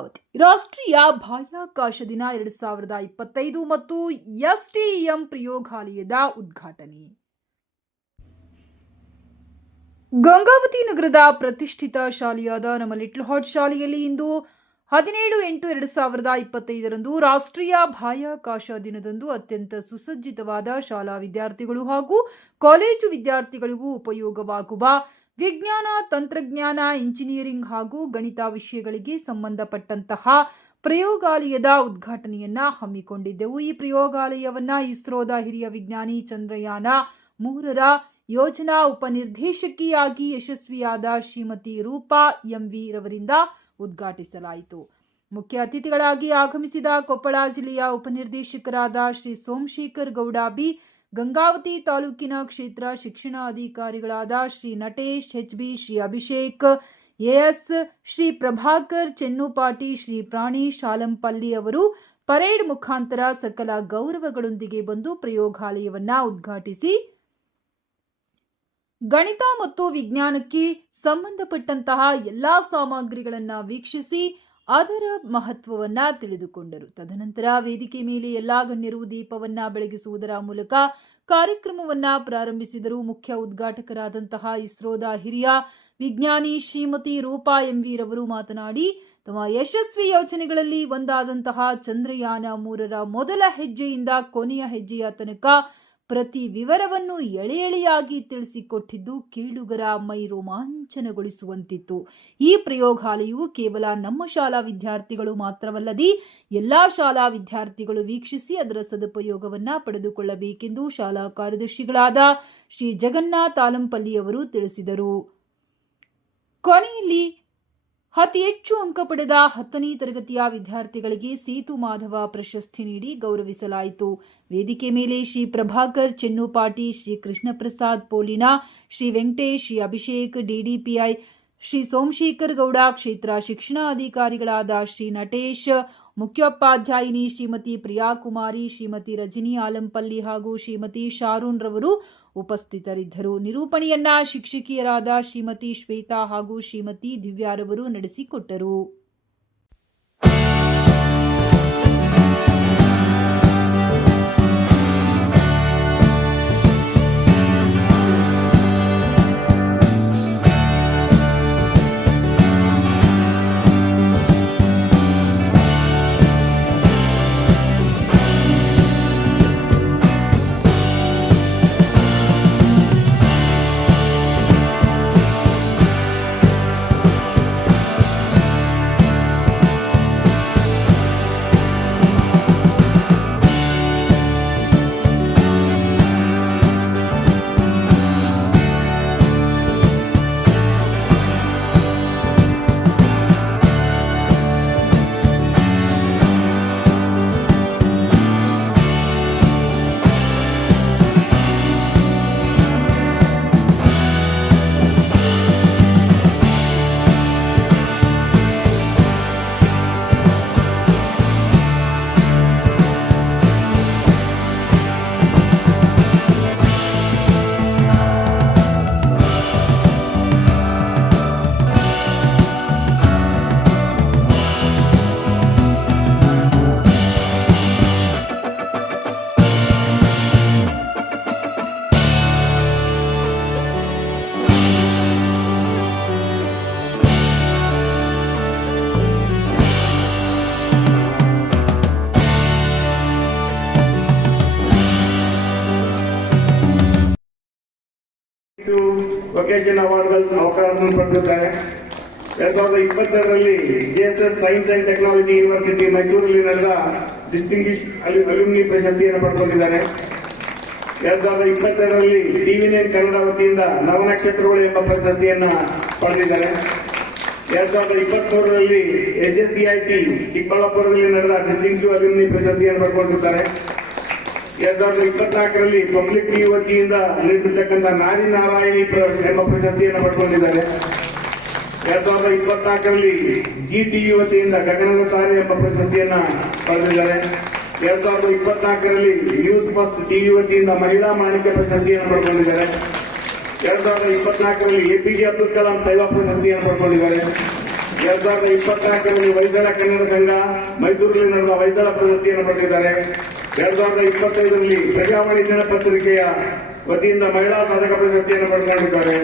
ಗಂಗಾವತಿ ರಾಷ್ಟ್ರೀಯ ಬಾಹ್ಯಾಕಾಶ ದಿನ 2025 ಮತ್ತು ಎಸ್ಟಿಎಂ ಪ್ರಯೋಗಾಲಯದ ಉದ್ಘಾಟನೆ. ಗಂಗಾವತಿ ನಗರದ ಪ್ರತಿಷ್ಠಿತ ಶಾಲೆಯಾದ ನಮ್ಮ ಲಿಟಲ್ ಹಾರ್ಟ್ ಶಾಲೆಯಲ್ಲಿ ಇಂದು 17/8/2025 ರಾಷ್ಟ್ರೀಯ ಬಾಹ್ಯಾಕಾಶ ದಿನದಂದು ಅತ್ಯಂತ ಸುಸಜ್ಜಿತವಾದ ಶಾಲಾ ವಿದ್ಯಾರ್ಥಿಗಳು ಹಾಗೂ ಕಾಲೇಜು ವಿದ್ಯಾರ್ಥಿಗಳಿಗೂ ಉಪಯೋಗವಾಗುವ ವಿಜ್ಞಾನ, ತಂತ್ರಜ್ಞಾನ, ಇಂಜಿನಿಯರಿಂಗ್ ಹಾಗೂ ಗಣಿತ ವಿಷಯಗಳಿಗೆ ಸಂಬಂಧಪಟ್ಟಂತಹ ಪ್ರಯೋಗಾಲಯದ ಉದ್ಘಾಟನೆಯನ್ನ ಹಮ್ಮಿಕೊಂಡಿದ್ದೆವು. ಈ ಪ್ರಯೋಗಾಲಯವನ್ನ ಇಸ್ರೋದ ಹಿರಿಯ ವಿಜ್ಞಾನಿ ಚಂದ್ರಯಾನ 3ರ ಯೋಜನಾ ಉಪನಿರ್ದೇಶಕಿಯಾಗಿ ಯಶಸ್ವಿಯಾದ ಶ್ರೀಮತಿ ರೂಪಾ ಎಂವಿ ರವರಿಂದ ಉದ್ಘಾಟಿಸಲಾಯಿತು. ಮುಖ್ಯ ಅತಿಥಿಗಳಾಗಿ ಆಗಮಿಸಿದ ಕೊಪ್ಪಳ ಜಿಲ್ಲೆಯ ಉಪನಿರ್ದೇಶಕರಾದ ಶ್ರೀ ಸೋಮಶೇಖರ್ ಗೌಡ ಬಿ, ಗಂಗಾವತಿ ತಾಲೂಕಿನ ಕ್ಷೇತ್ರ ಶಿಕ್ಷಣ ಅಧಿಕಾರಿಗಳಾದ ಶ್ರೀ ನಟೇಶ್ HB, ಶ್ರೀ ಅಭಿಷೇಕ್ AS, ಶ್ರೀ ಪ್ರಭಾಕರ್ ಚೆನ್ನುಪಾಟಿ, ಶ್ರೀ ಪ್ರಾಣೇಶ್ ಆಲಂಪಲ್ಲಿ ಅವರು ಪರೇಡ್ ಮುಖಾಂತರ ಸಕಲ ಗೌರವಗಳೊಂದಿಗೆ ಬಂದು ಪ್ರಯೋಗಾಲಯವನ್ನ ಉದ್ಘಾಟಿಸಿ ಗಣಿತ ಮತ್ತು ವಿಜ್ಞಾನಕ್ಕೆ ಸಂಬಂಧಪಟ್ಟಂತಹ ಎಲ್ಲಾ ಸಾಮಗ್ರಿಗಳನ್ನು ವೀಕ್ಷಿಸಿ ಅದರ ಮಹತ್ವವನ್ನ ತಿಳಿದುಕೊಂಡರು. ತದನಂತರ ವೇದಿಕೆ ಮೇಲೆ ಎಲ್ಲಾ ಗಣ್ಯರು ದೀಪವನ್ನ ಬೆಳಗಿಸುವುದರ ಮೂಲಕ ಕಾರ್ಯಕ್ರಮವನ್ನ ಪ್ರಾರಂಭಿಸಿದರು. ಮುಖ್ಯ ಉದ್ಘಾಟಕರಾದಂತಹ ಇಸ್ರೋದ ಹಿರಿಯ ವಿಜ್ಞಾನಿ ಶ್ರೀಮತಿ ರೂಪಾ ಎಂವಿ ರವರು ಮಾತನಾಡಿ, ತಮ್ಮ ಯಶಸ್ವಿ ಯೋಜನೆಗಳಲ್ಲಿ ಒಂದಾದಂತಹ ಚಂದ್ರಯಾನ 3ರ ಮೊದಲ ಹೆಜ್ಜೆಯಿಂದ ಕೊನೆಯ ಹೆಜ್ಜೆಯ ತನಕ ಪ್ರತಿ ವಿವರವನ್ನು ಎಳೆಯಾಗಿ ತಿಳಿಸಿಕೊಟ್ಟಿದ್ದು ಕೇಳುಗರ ಮೈ ರೋಮಾಂಚನಗೊಳಿಸುವಂತಿತ್ತು. ಈ ಪ್ರಯೋಗಾಲಯವು ಕೇವಲ ನಮ್ಮ ಶಾಲಾ ವಿದ್ಯಾರ್ಥಿಗಳು ಮಾತ್ರವಲ್ಲದೆ ಎಲ್ಲಾ ಶಾಲಾ ವಿದ್ಯಾರ್ಥಿಗಳು ವೀಕ್ಷಿಸಿ ಅದರ ಸದುಪಯೋಗವನ್ನ ಪಡೆದುಕೊಳ್ಳಬೇಕೆಂದು ಶಾಲಾ ಕಾರ್ಯದರ್ಶಿಗಳಾದ ಶ್ರೀ ಜಗನ್ನಾಥ್ ಆಲಂಪಲ್ಲಿ ಅವರು ತಿಳಿಸಿದರು. ಕೊನೆಯಲ್ಲಿ ಅತಿ ಹೆಚ್ಚು ಅಂಕ ಪಡೆದ 10ನೇ ತರಗತಿಯ ವಿದ್ಯಾರ್ಥಿಗಳಿಗೆ ಸೇತು ಮಾಧವ ಪ್ರಶಸ್ತಿ ನೀಡಿ ಗೌರವಿಸಲಾಯಿತು. ವೇದಿಕೆ ಮೇಲೆ ಶ್ರೀ ಪ್ರಭಾಕರ್ ಚೆನ್ನುಪಾಟಿ, ಶ್ರೀ ಕೃಷ್ಣಪ್ರಸಾದ್ ಪೋಲಿನಾ, ಶ್ರೀ ವೆಂಕಟೇಶ್, ಶ್ರೀ ಅಭಿಷೇಕ್ DDPI, ಶ್ರೀ ಸೋಮಶೇಖರ್ ಗೌಡ, ಕ್ಷೇತ್ರ ಶಿಕ್ಷಣ ಅಧಿಕಾರಿಗಳಾದ ಶ್ರೀ ನಟೇಶ್, ಮುಖ್ಯೋಪಾಧ್ಯಾಯಿನಿ ಶ್ರೀಮತಿ ಪ್ರಿಯಾಕುಮಾರಿ, ಶ್ರೀಮತಿ ರಜನಿ ಆಲಂಪಲ್ಲಿ ಹಾಗೂ ಶ್ರೀಮತಿ ಶಾರೂನ್ ರವರು ಉಪಸ್ಥಿತರಿದ್ದರು. ನಿರೂಪಣೆಯನ್ನ ಶಿಕ್ಷಕಿಯರಾದ ಶ್ರೀಮತಿ ಶ್ವೇತಾ ಹಾಗೂ ಶ್ರೀಮತಿ ದಿವ್ಯಾರವರು ನಡೆಸಿಕೊಟ್ಟರು. ವೊಕೇಶನ್ ಅವಾರ್ಡ್ಗಳು ಅವಕಾಶವನ್ನು ಪಡೆದಿದ್ದಾರೆ. 2022ರಲ್ಲಿ JSS science and technology university ಮೈಸೂರಲ್ಲಿ ನಡೆದ ಡಿಸ್ಟಿಂಗ್ವಿಶ್ ಅಲ್ಯೂಮಿನಿ ಪ್ರಶಸ್ತಿಯನ್ನು ಪಡೆದುಕೊಂಡಿದ್ದಾರೆ. 2022ರಲ್ಲಿ TV9 ಕನ್ನಡ ವತಿಯಿಂದ ನವನಕ್ಷತ್ರಗಳು ಎಂಬ ಪ್ರಶಸ್ತಿಯನ್ನು ಪಡೆದಿದ್ದಾರೆ. 2023ರಲ್ಲಿ SJCIT ಚಿಕ್ಕಬಳ್ಳಾಪುರದಲ್ಲಿ ನಡೆದ ಡಿಸ್ಟಿಂಗ್ವಿಶ್ ಅಲ್ಯೂಮಿನಿ ಪ್ರಶಸ್ತಿಯನ್ನು ಪಡೆದುಕೊಂಡಿದ್ದಾರೆ. 2024ರಲ್ಲಿ ಪಬ್ಲಿಕ್ ಟಿವಿ ವತಿಯಿಂದ ನೀಡಿರ್ತಕ್ಕಂಥ ನಾರಿ ನಾರಾಯಣಿ ಎಂಬ ಪ್ರಶಸ್ತಿಯನ್ನು ಪಡೆದುಕೊಂಡಿದ್ದಾರೆ. 2024ರಲ್ಲಿ GTV ವತಿಯಿಂದ ಗಗನದ ತಾರೆ ಎಂಬ ಪ್ರಶಸ್ತಿಯನ್ನು ಪಡೆದಿದ್ದಾರೆ. 2024ರಲ್ಲಿ ನ್ಯೂಸ್ ಫಸ್ಟ್ TV ವತಿಯಿಂದ ಮಹಿಳಾ ಮಾಣಿಕ್ಯ ಪ್ರಶಸ್ತಿಯನ್ನು ಪಡೆದುಕೊಂಡಿದ್ದಾರೆ. 2024ರಲ್ಲಿ APJ ಅಬ್ದುಲ್ ಕಲಾಂ ಸೇವಾ ಪ್ರಶಸ್ತಿಯನ್ನು ಪಡೆದುಕೊಂಡಿದ್ದಾರೆ. 2024ರಲ್ಲಿ ಹೊಯ್ಸಳ ಕನ್ನಡ ಸಂಘ ಮೈಸೂರಿನಲ್ಲಿ ನಡೆದ ಹೊಯ್ಸಳ ಪ್ರಶಸ್ತಿಯನ್ನು ಪಡೆದಿದ್ದಾರೆ. 2025ರಲ್ಲಿ ಪ್ರಜಾವಾಣಿ ದಿನಪತ್ರಿಕೆಯ ವತಿಯಿಂದ ಮಹಿಳಾ ಸಾಧಕ ಪ್ರಶಸ್ತಿಯನ್ನು ಪಡೆದುಕೊಂಡಿದ್ದಾರೆ.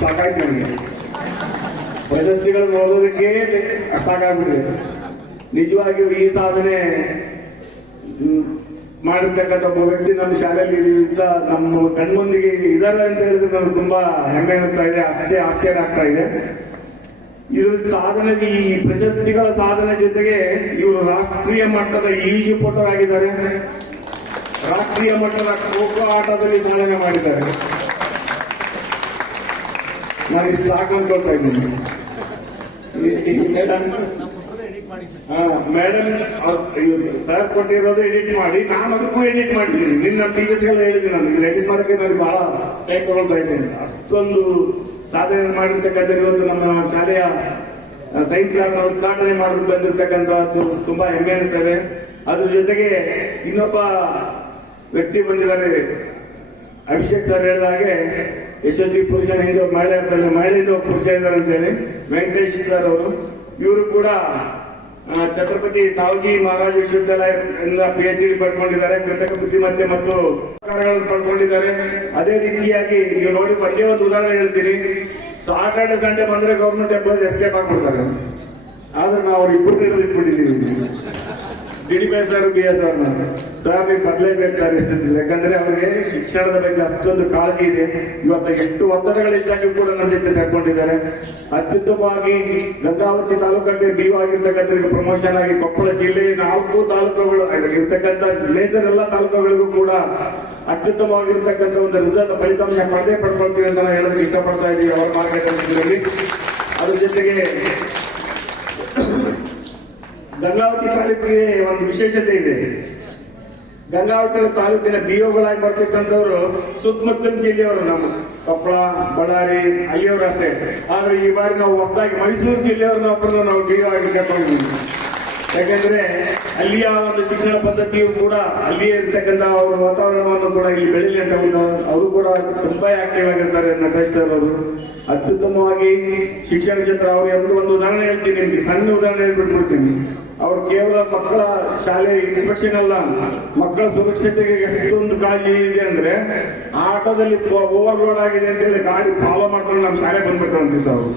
ಸಾಕಾಯ್ತು ನನಗೆ ಪ್ರಶಸ್ತಿಗಳನ್ನು ಓದೋದಕ್ಕೆ ಸಾಕಾಗ್ಬಿಟ್ಟಿದೆ. ನಿಜವಾಗಿಯೂ ಈ ಸಾಧನೆ ಮಾಡಿರ್ತಕ್ಕಂಥ ಒಬ್ಬ ವ್ಯಕ್ತಿ ನಮ್ಮ ಶಾಲೆಯಲ್ಲಿ ಇದ್ದ ನಮ್ಮ ಕಣ್ಮುಂದಿಗೆ ಇದ್ದಾರೆ ಅಂತ ಹೇಳಿದ್ರೆ ನಮ್ಗೆ ತುಂಬಾ ಹೆಮ್ಮೆ ಅನಿಸ್ತಾ ಇದೆ, ಅಷ್ಟೇ ಆಶ್ಚರ್ಯ ಆಗ್ತಾ ಇದೆ. ಇದ್ರ ಸಾಧನೆ, ಈ ಪ್ರಶಸ್ತಿಗಳ ಸಾಧನೆ ಜೊತೆಗೆ ಇವರು ರಾಷ್ಟ್ರೀಯ ಮಟ್ಟದ ಈಜುಪಟು ಆಗಿದ್ದಾರೆ, ರಾಷ್ಟ್ರೀಯ ಮಟ್ಟದ ಖೋಖೋ ಆಟದಲ್ಲಿ ಸಾಧನೆ ಮಾಡಿದ್ದಾರೆ. ನಾನು ಇಷ್ಟು ಸಾಕು ಅನ್ಕೊಳ್ತಾ ಇದ್ದೀನಿ. ಮೇಡಮ್ ಸರ್ ಕೊಟ್ಟಿರೋದು ಎಡಿಟ್ ಮಾಡಿ, ನಾನು ಅದಕ್ಕೂ ಎಡಿಟ್ ಮಾಡಿದ್ದೀನಿ. ನಿನ್ನ ಟೀಚರ್ಸ್ಗಳು ಹೇಳಿದ್ದೀನಿ, ನಾನು ಇದು ಎಡಿಟ್ ಮಾಡೋಕ್ಕೆ ನನಗೆ ಬಹಳ ಕೈ ತಗೊಳ್ತಾ ಇದ್ದೇನೆ. ಅಷ್ಟೊಂದು ಸಾಧನೆ ಮಾಡಿರ್ತಕ್ಕಂಥ ಇವತ್ತು ನಮ್ಮ ಶಾಲೆಯ ಸೈನ್ಸ್ ಲ್ಯಾಬ್ ಉದ್ಘಾಟನೆ ಮಾಡಲು ಬಂದಿರತಕ್ಕಂಥದ್ದು ತುಂಬಾ ಹೆಮ್ಮೆ ಅನಿಸ್ತದೆ. ಅದ್ರ ಜೊತೆಗೆ ಇನ್ನೊಬ್ಬ ವ್ಯಕ್ತಿ ಬಂದಿದ್ದಾರೆ, ಅಭಿಷೇಕ್ ಸರ್ ಹೇಳಿದ ಹಾಗೆ ಯಶಸ್ವಿ ಪುರುಷ ಹಿಂದೆ ಮಹಿಳೆಯಿಂದ ಪುರುಷ ಇದ್ದಾರೆ ಅಂತ ಹೇಳಿ ವೆಂಕಟೇಶ್ ಸರ್ ಅವರು. ಇವರು ಕೂಡ ಛತ್ರಪತಿ ಸಾವಜಿ ಮಹಾರಾಜ ವಿಶ್ವವಿದ್ಯಾಲಯದಿಂದ PhD ಪಡ್ಕೊಂಡಿದ್ದಾರೆ, ಕೃತಕ ಬುದ್ಧಿಮತ್ತೆ ಮತ್ತು ಪಡ್ಕೊಂಡಿದ್ದಾರೆ. ಅದೇ ರೀತಿಯಾಗಿ ನೀವು ನೋಡಿ ಒಂದೇ ಒಂದು ಉದಾಹರಣೆ ಹೇಳ್ತೀನಿ. ಸಾಟರ್ಡೆ ಸಂಡೇ ಬಂದ್ರೆ ಗೌರ್ಮೆಂಟ್ ಎಂಪ್ಲಾಯ್ಸ್ ಎಸ್ಕೇಪ್ ಆಗ್ಬಿಡ್ತಾರೆ. ಆದ್ರೆ ನಾವು ಅವ್ರು ಇಬ್ಬರು ಇಟ್ಬಿಟ್ಟಿದ್ದೀವಿ. DDPS ಸರ್ BS ಸರ್ ನೀವು ಬರಲೇಬೇಕು ಸರ್ ಇಷ್ಟಿಲ್ಲ, ಯಾಕಂದ್ರೆ ಅವರಿಗೆ ಶಿಕ್ಷಣದ ಬಗ್ಗೆ ಅಷ್ಟೊಂದು ಕಾಳಜಿ ಇದೆ. ಇವತ್ತು ಎಷ್ಟು ಒತ್ತಡಗಳಿದ್ದಾಗ ಕೂಡ ನನ್ನ ಜೊತೆ ಸೇರ್ಕೊಂಡಿದ್ದಾರೆ. ಅತ್ಯುತ್ತಮವಾಗಿ ಗಂಗಾವತಿ ತಾಲೂಕಕ್ಕೆ BO ಆಗಿರ್ತಕ್ಕಂಥ ಪ್ರಮೋಷನ್ ಆಗಿ ಕೊಪ್ಪಳ ಜಿಲ್ಲೆ 4 ತಾಲೂಕುಗಳು ಇರ್ತಕ್ಕಂಥ ಮೇಜರ್ ಎಲ್ಲ ತಾಲೂಕುಗಳಿಗೂ ಕೂಡ ಅತ್ಯುತ್ತಮವಾಗಿರ್ತಕ್ಕಂಥ ಒಂದು ರಿಸಲ್ಟ್ ಫಲಿತಾಂಶ ಪಡ್ಕೊಳ್ತೀವಿ ಅಂತ ನಾನು ಹೇಳೋದಕ್ಕೆ ಇಷ್ಟಪಡ್ತಾ ಇದ್ದೀವಿ ಅವರ ಮಾರ್ಗದರ್ಶನದಲ್ಲಿ. ಅದ್ರ ಜೊತೆಗೆ ಗಂಗಾವತಿ ತಾಲೂಕಿಗೆ ಒಂದು ವಿಶೇಷತೆ ಇದೆ. ಗಂಗಾವತಿ ತಾಲೂಕಿನ BOಗಳಾಗಿ ಬರ್ತಿರ್ತಕ್ಕಂಥವ್ರು ಸುತ್ತಮುತ್ತಲಿನ ಜಿಲ್ಲೆಯವರು, ನಮ್ಮ ಕೊಪ್ಪಳ, ಬಳ್ಳಾರಿ, ಅಲ್ಲಿಯವರು ಅಷ್ಟೇ. ಆದ್ರೆ ಈ ಬಾರಿ ನಾವು ಹೊಸದಾಗಿ ಮೈಸೂರು ಜಿಲ್ಲೆಯವ್ರನ್ನ ನಾವು BO ಆಗಿ ಕರ್ಕೊಂಡಿದ್ದೀವಿ. ಯಾಕಂದ್ರೆ ಅಲ್ಲಿಯ ಒಂದು ಶಿಕ್ಷಣ ಪದ್ಧತಿಯು ಕೂಡ ಅಲ್ಲಿಯೇ ಇರ್ತಕ್ಕಂಥ ಅವರ ವಾತಾವರಣವನ್ನು ಕೂಡ ಇಲ್ಲಿ ಬೆಳೀಲಿ ಅಂತ ಅವರು ಕೂಡ ತುಂಬಾ ಆಕ್ಟಿವ್ ಆಗಿರ್ತಾರೆ. ನಟೇಶ್ವರ್ ಅವರು ಅತ್ಯುತ್ತಮವಾಗಿ ಶಿಕ್ಷಣ ಕ್ಷೇತ್ರ ಅವರು ಒಂದು ಉದಾಹರಣೆ ಹೇಳ್ತೀನಿ ನಿಮ್ಗೆ, ಸಣ್ಣ ಉದಾಹರಣೆ ಹೇಳ್ಬಿಟ್ಬಿಡ್ತೀನಿ. ಅವ್ರು ಕೇವಲ ಮಕ್ಕಳ ಶಾಲೆ ಇನ್ಸ್ಪೆಕ್ಷನ್ ಅಲ್ಲ, ಮಕ್ಕಳ ಸುರಕ್ಷತೆಗೆ ಎಷ್ಟೊಂದು ಕಾಳಜಿ ಇದೆ ಅಂದ್ರೆ ಆಟೋದಲ್ಲಿ ಓವರ್ಲೋಡ್ ಆಗಿದೆ ಅಂತ ಹೇಳಿ ಗಾಡಿ ಫಾಲೋ ಮಾಡ್ಕೊಂಡು ನಮ್ಮ ಶಾಲೆ ಬಂದ್ಬಿಟ್ರು ಅಂತಿದ್ದ ಅವರು.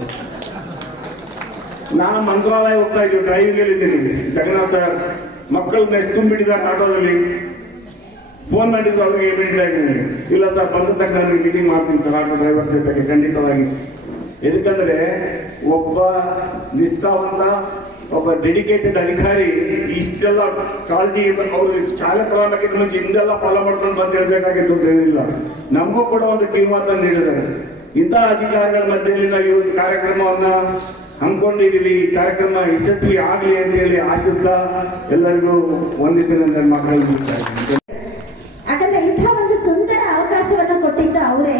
ನಾ ಮಂತ್ರಾಲಯ ಹೋಗ್ತಾ ಇದ್ದೀವಿ, ಡ್ರೈವಿಂಗ್ ಅಲ್ಲಿ ಇದ್ದೀನಿ, ಜಗನ್ನಾಥ್ ಸರ್ ಮಕ್ಕಳನ್ನ ಎಷ್ಟು ತುಂಬಿಟ್ಟಿದ್ದಾರೆ ಆಟೋದಲ್ಲಿ. ಫೋನ್ ಮಾಡಿದ್ರು ಅವ್ರಿಗೆ ಇಮಿಡಿಯೇಟ್ ಆಗಿ, ಇಲ್ಲ ಸರ್ ಬಂದ ತಕ್ಷಣ ನನಗೆ ಮೀಟಿಂಗ್ ಮಾಡ್ತೀನಿ ಸರ್ ಆಟೋ ಡ್ರೈವರ್ ಜೊತೆಗೆ ಖಂಡಿತವಾಗಿ. ಎದಕ್ಕಂದ್ರೆ ಒಬ್ಬ ನಿಷ್ಠಾವಂತ, ಒಬ್ಬ ಡೆಡಿಕೇಟೆಡ್ ಅಧಿಕಾರಿ ಇಷ್ಟೆಲ್ಲ ಕಾಳಜಿ ಅವರು ಚಾಲಕರಾಗಿದ್ದ ಮುಂಚೆ ಹಿಂದೆಲ್ಲ ಫಾಲೋ ಮಾಡ್ಕೊಂಡು ಬಂದು ಹೇಳ್ಬೇಕಾಗಿತ್ತು ಏನಿಲ್ಲ. ನಮಗೂ ಕೂಡ ಒಂದು ಕಿವಿಮಾತನ್ನು ನೀಡಿದ್ದಾರೆ. ಇಂತಹ ಅಧಿಕಾರಿಗಳ ಮಧ್ಯದಲ್ಲಿ ನಾವು ಈ ಒಂದು ಕಾರ್ಯಕ್ರಮವನ್ನ ಹಮ್ಮಿಕೊಂಡಿದ್ದೀವಿ. ಈ ಕಾರ್ಯಕ್ರಮ ಯಶಸ್ವಿ ಆಗಲಿ ಅಂತ ಹೇಳಿ ಆಶಿಸ್ತಾ ಎಲ್ಲರಿಗೂ ವಂದಿಸಿ ನನ್ನ ಮಕ್ಕಳಿಗೆ. ಯಾಕಂದ್ರೆ ಇಂಥ ಒಂದು ಸುಂದರ ಅವಕಾಶವನ್ನು ಕೊಟ್ಟಿದ್ದು ಅವರೇ,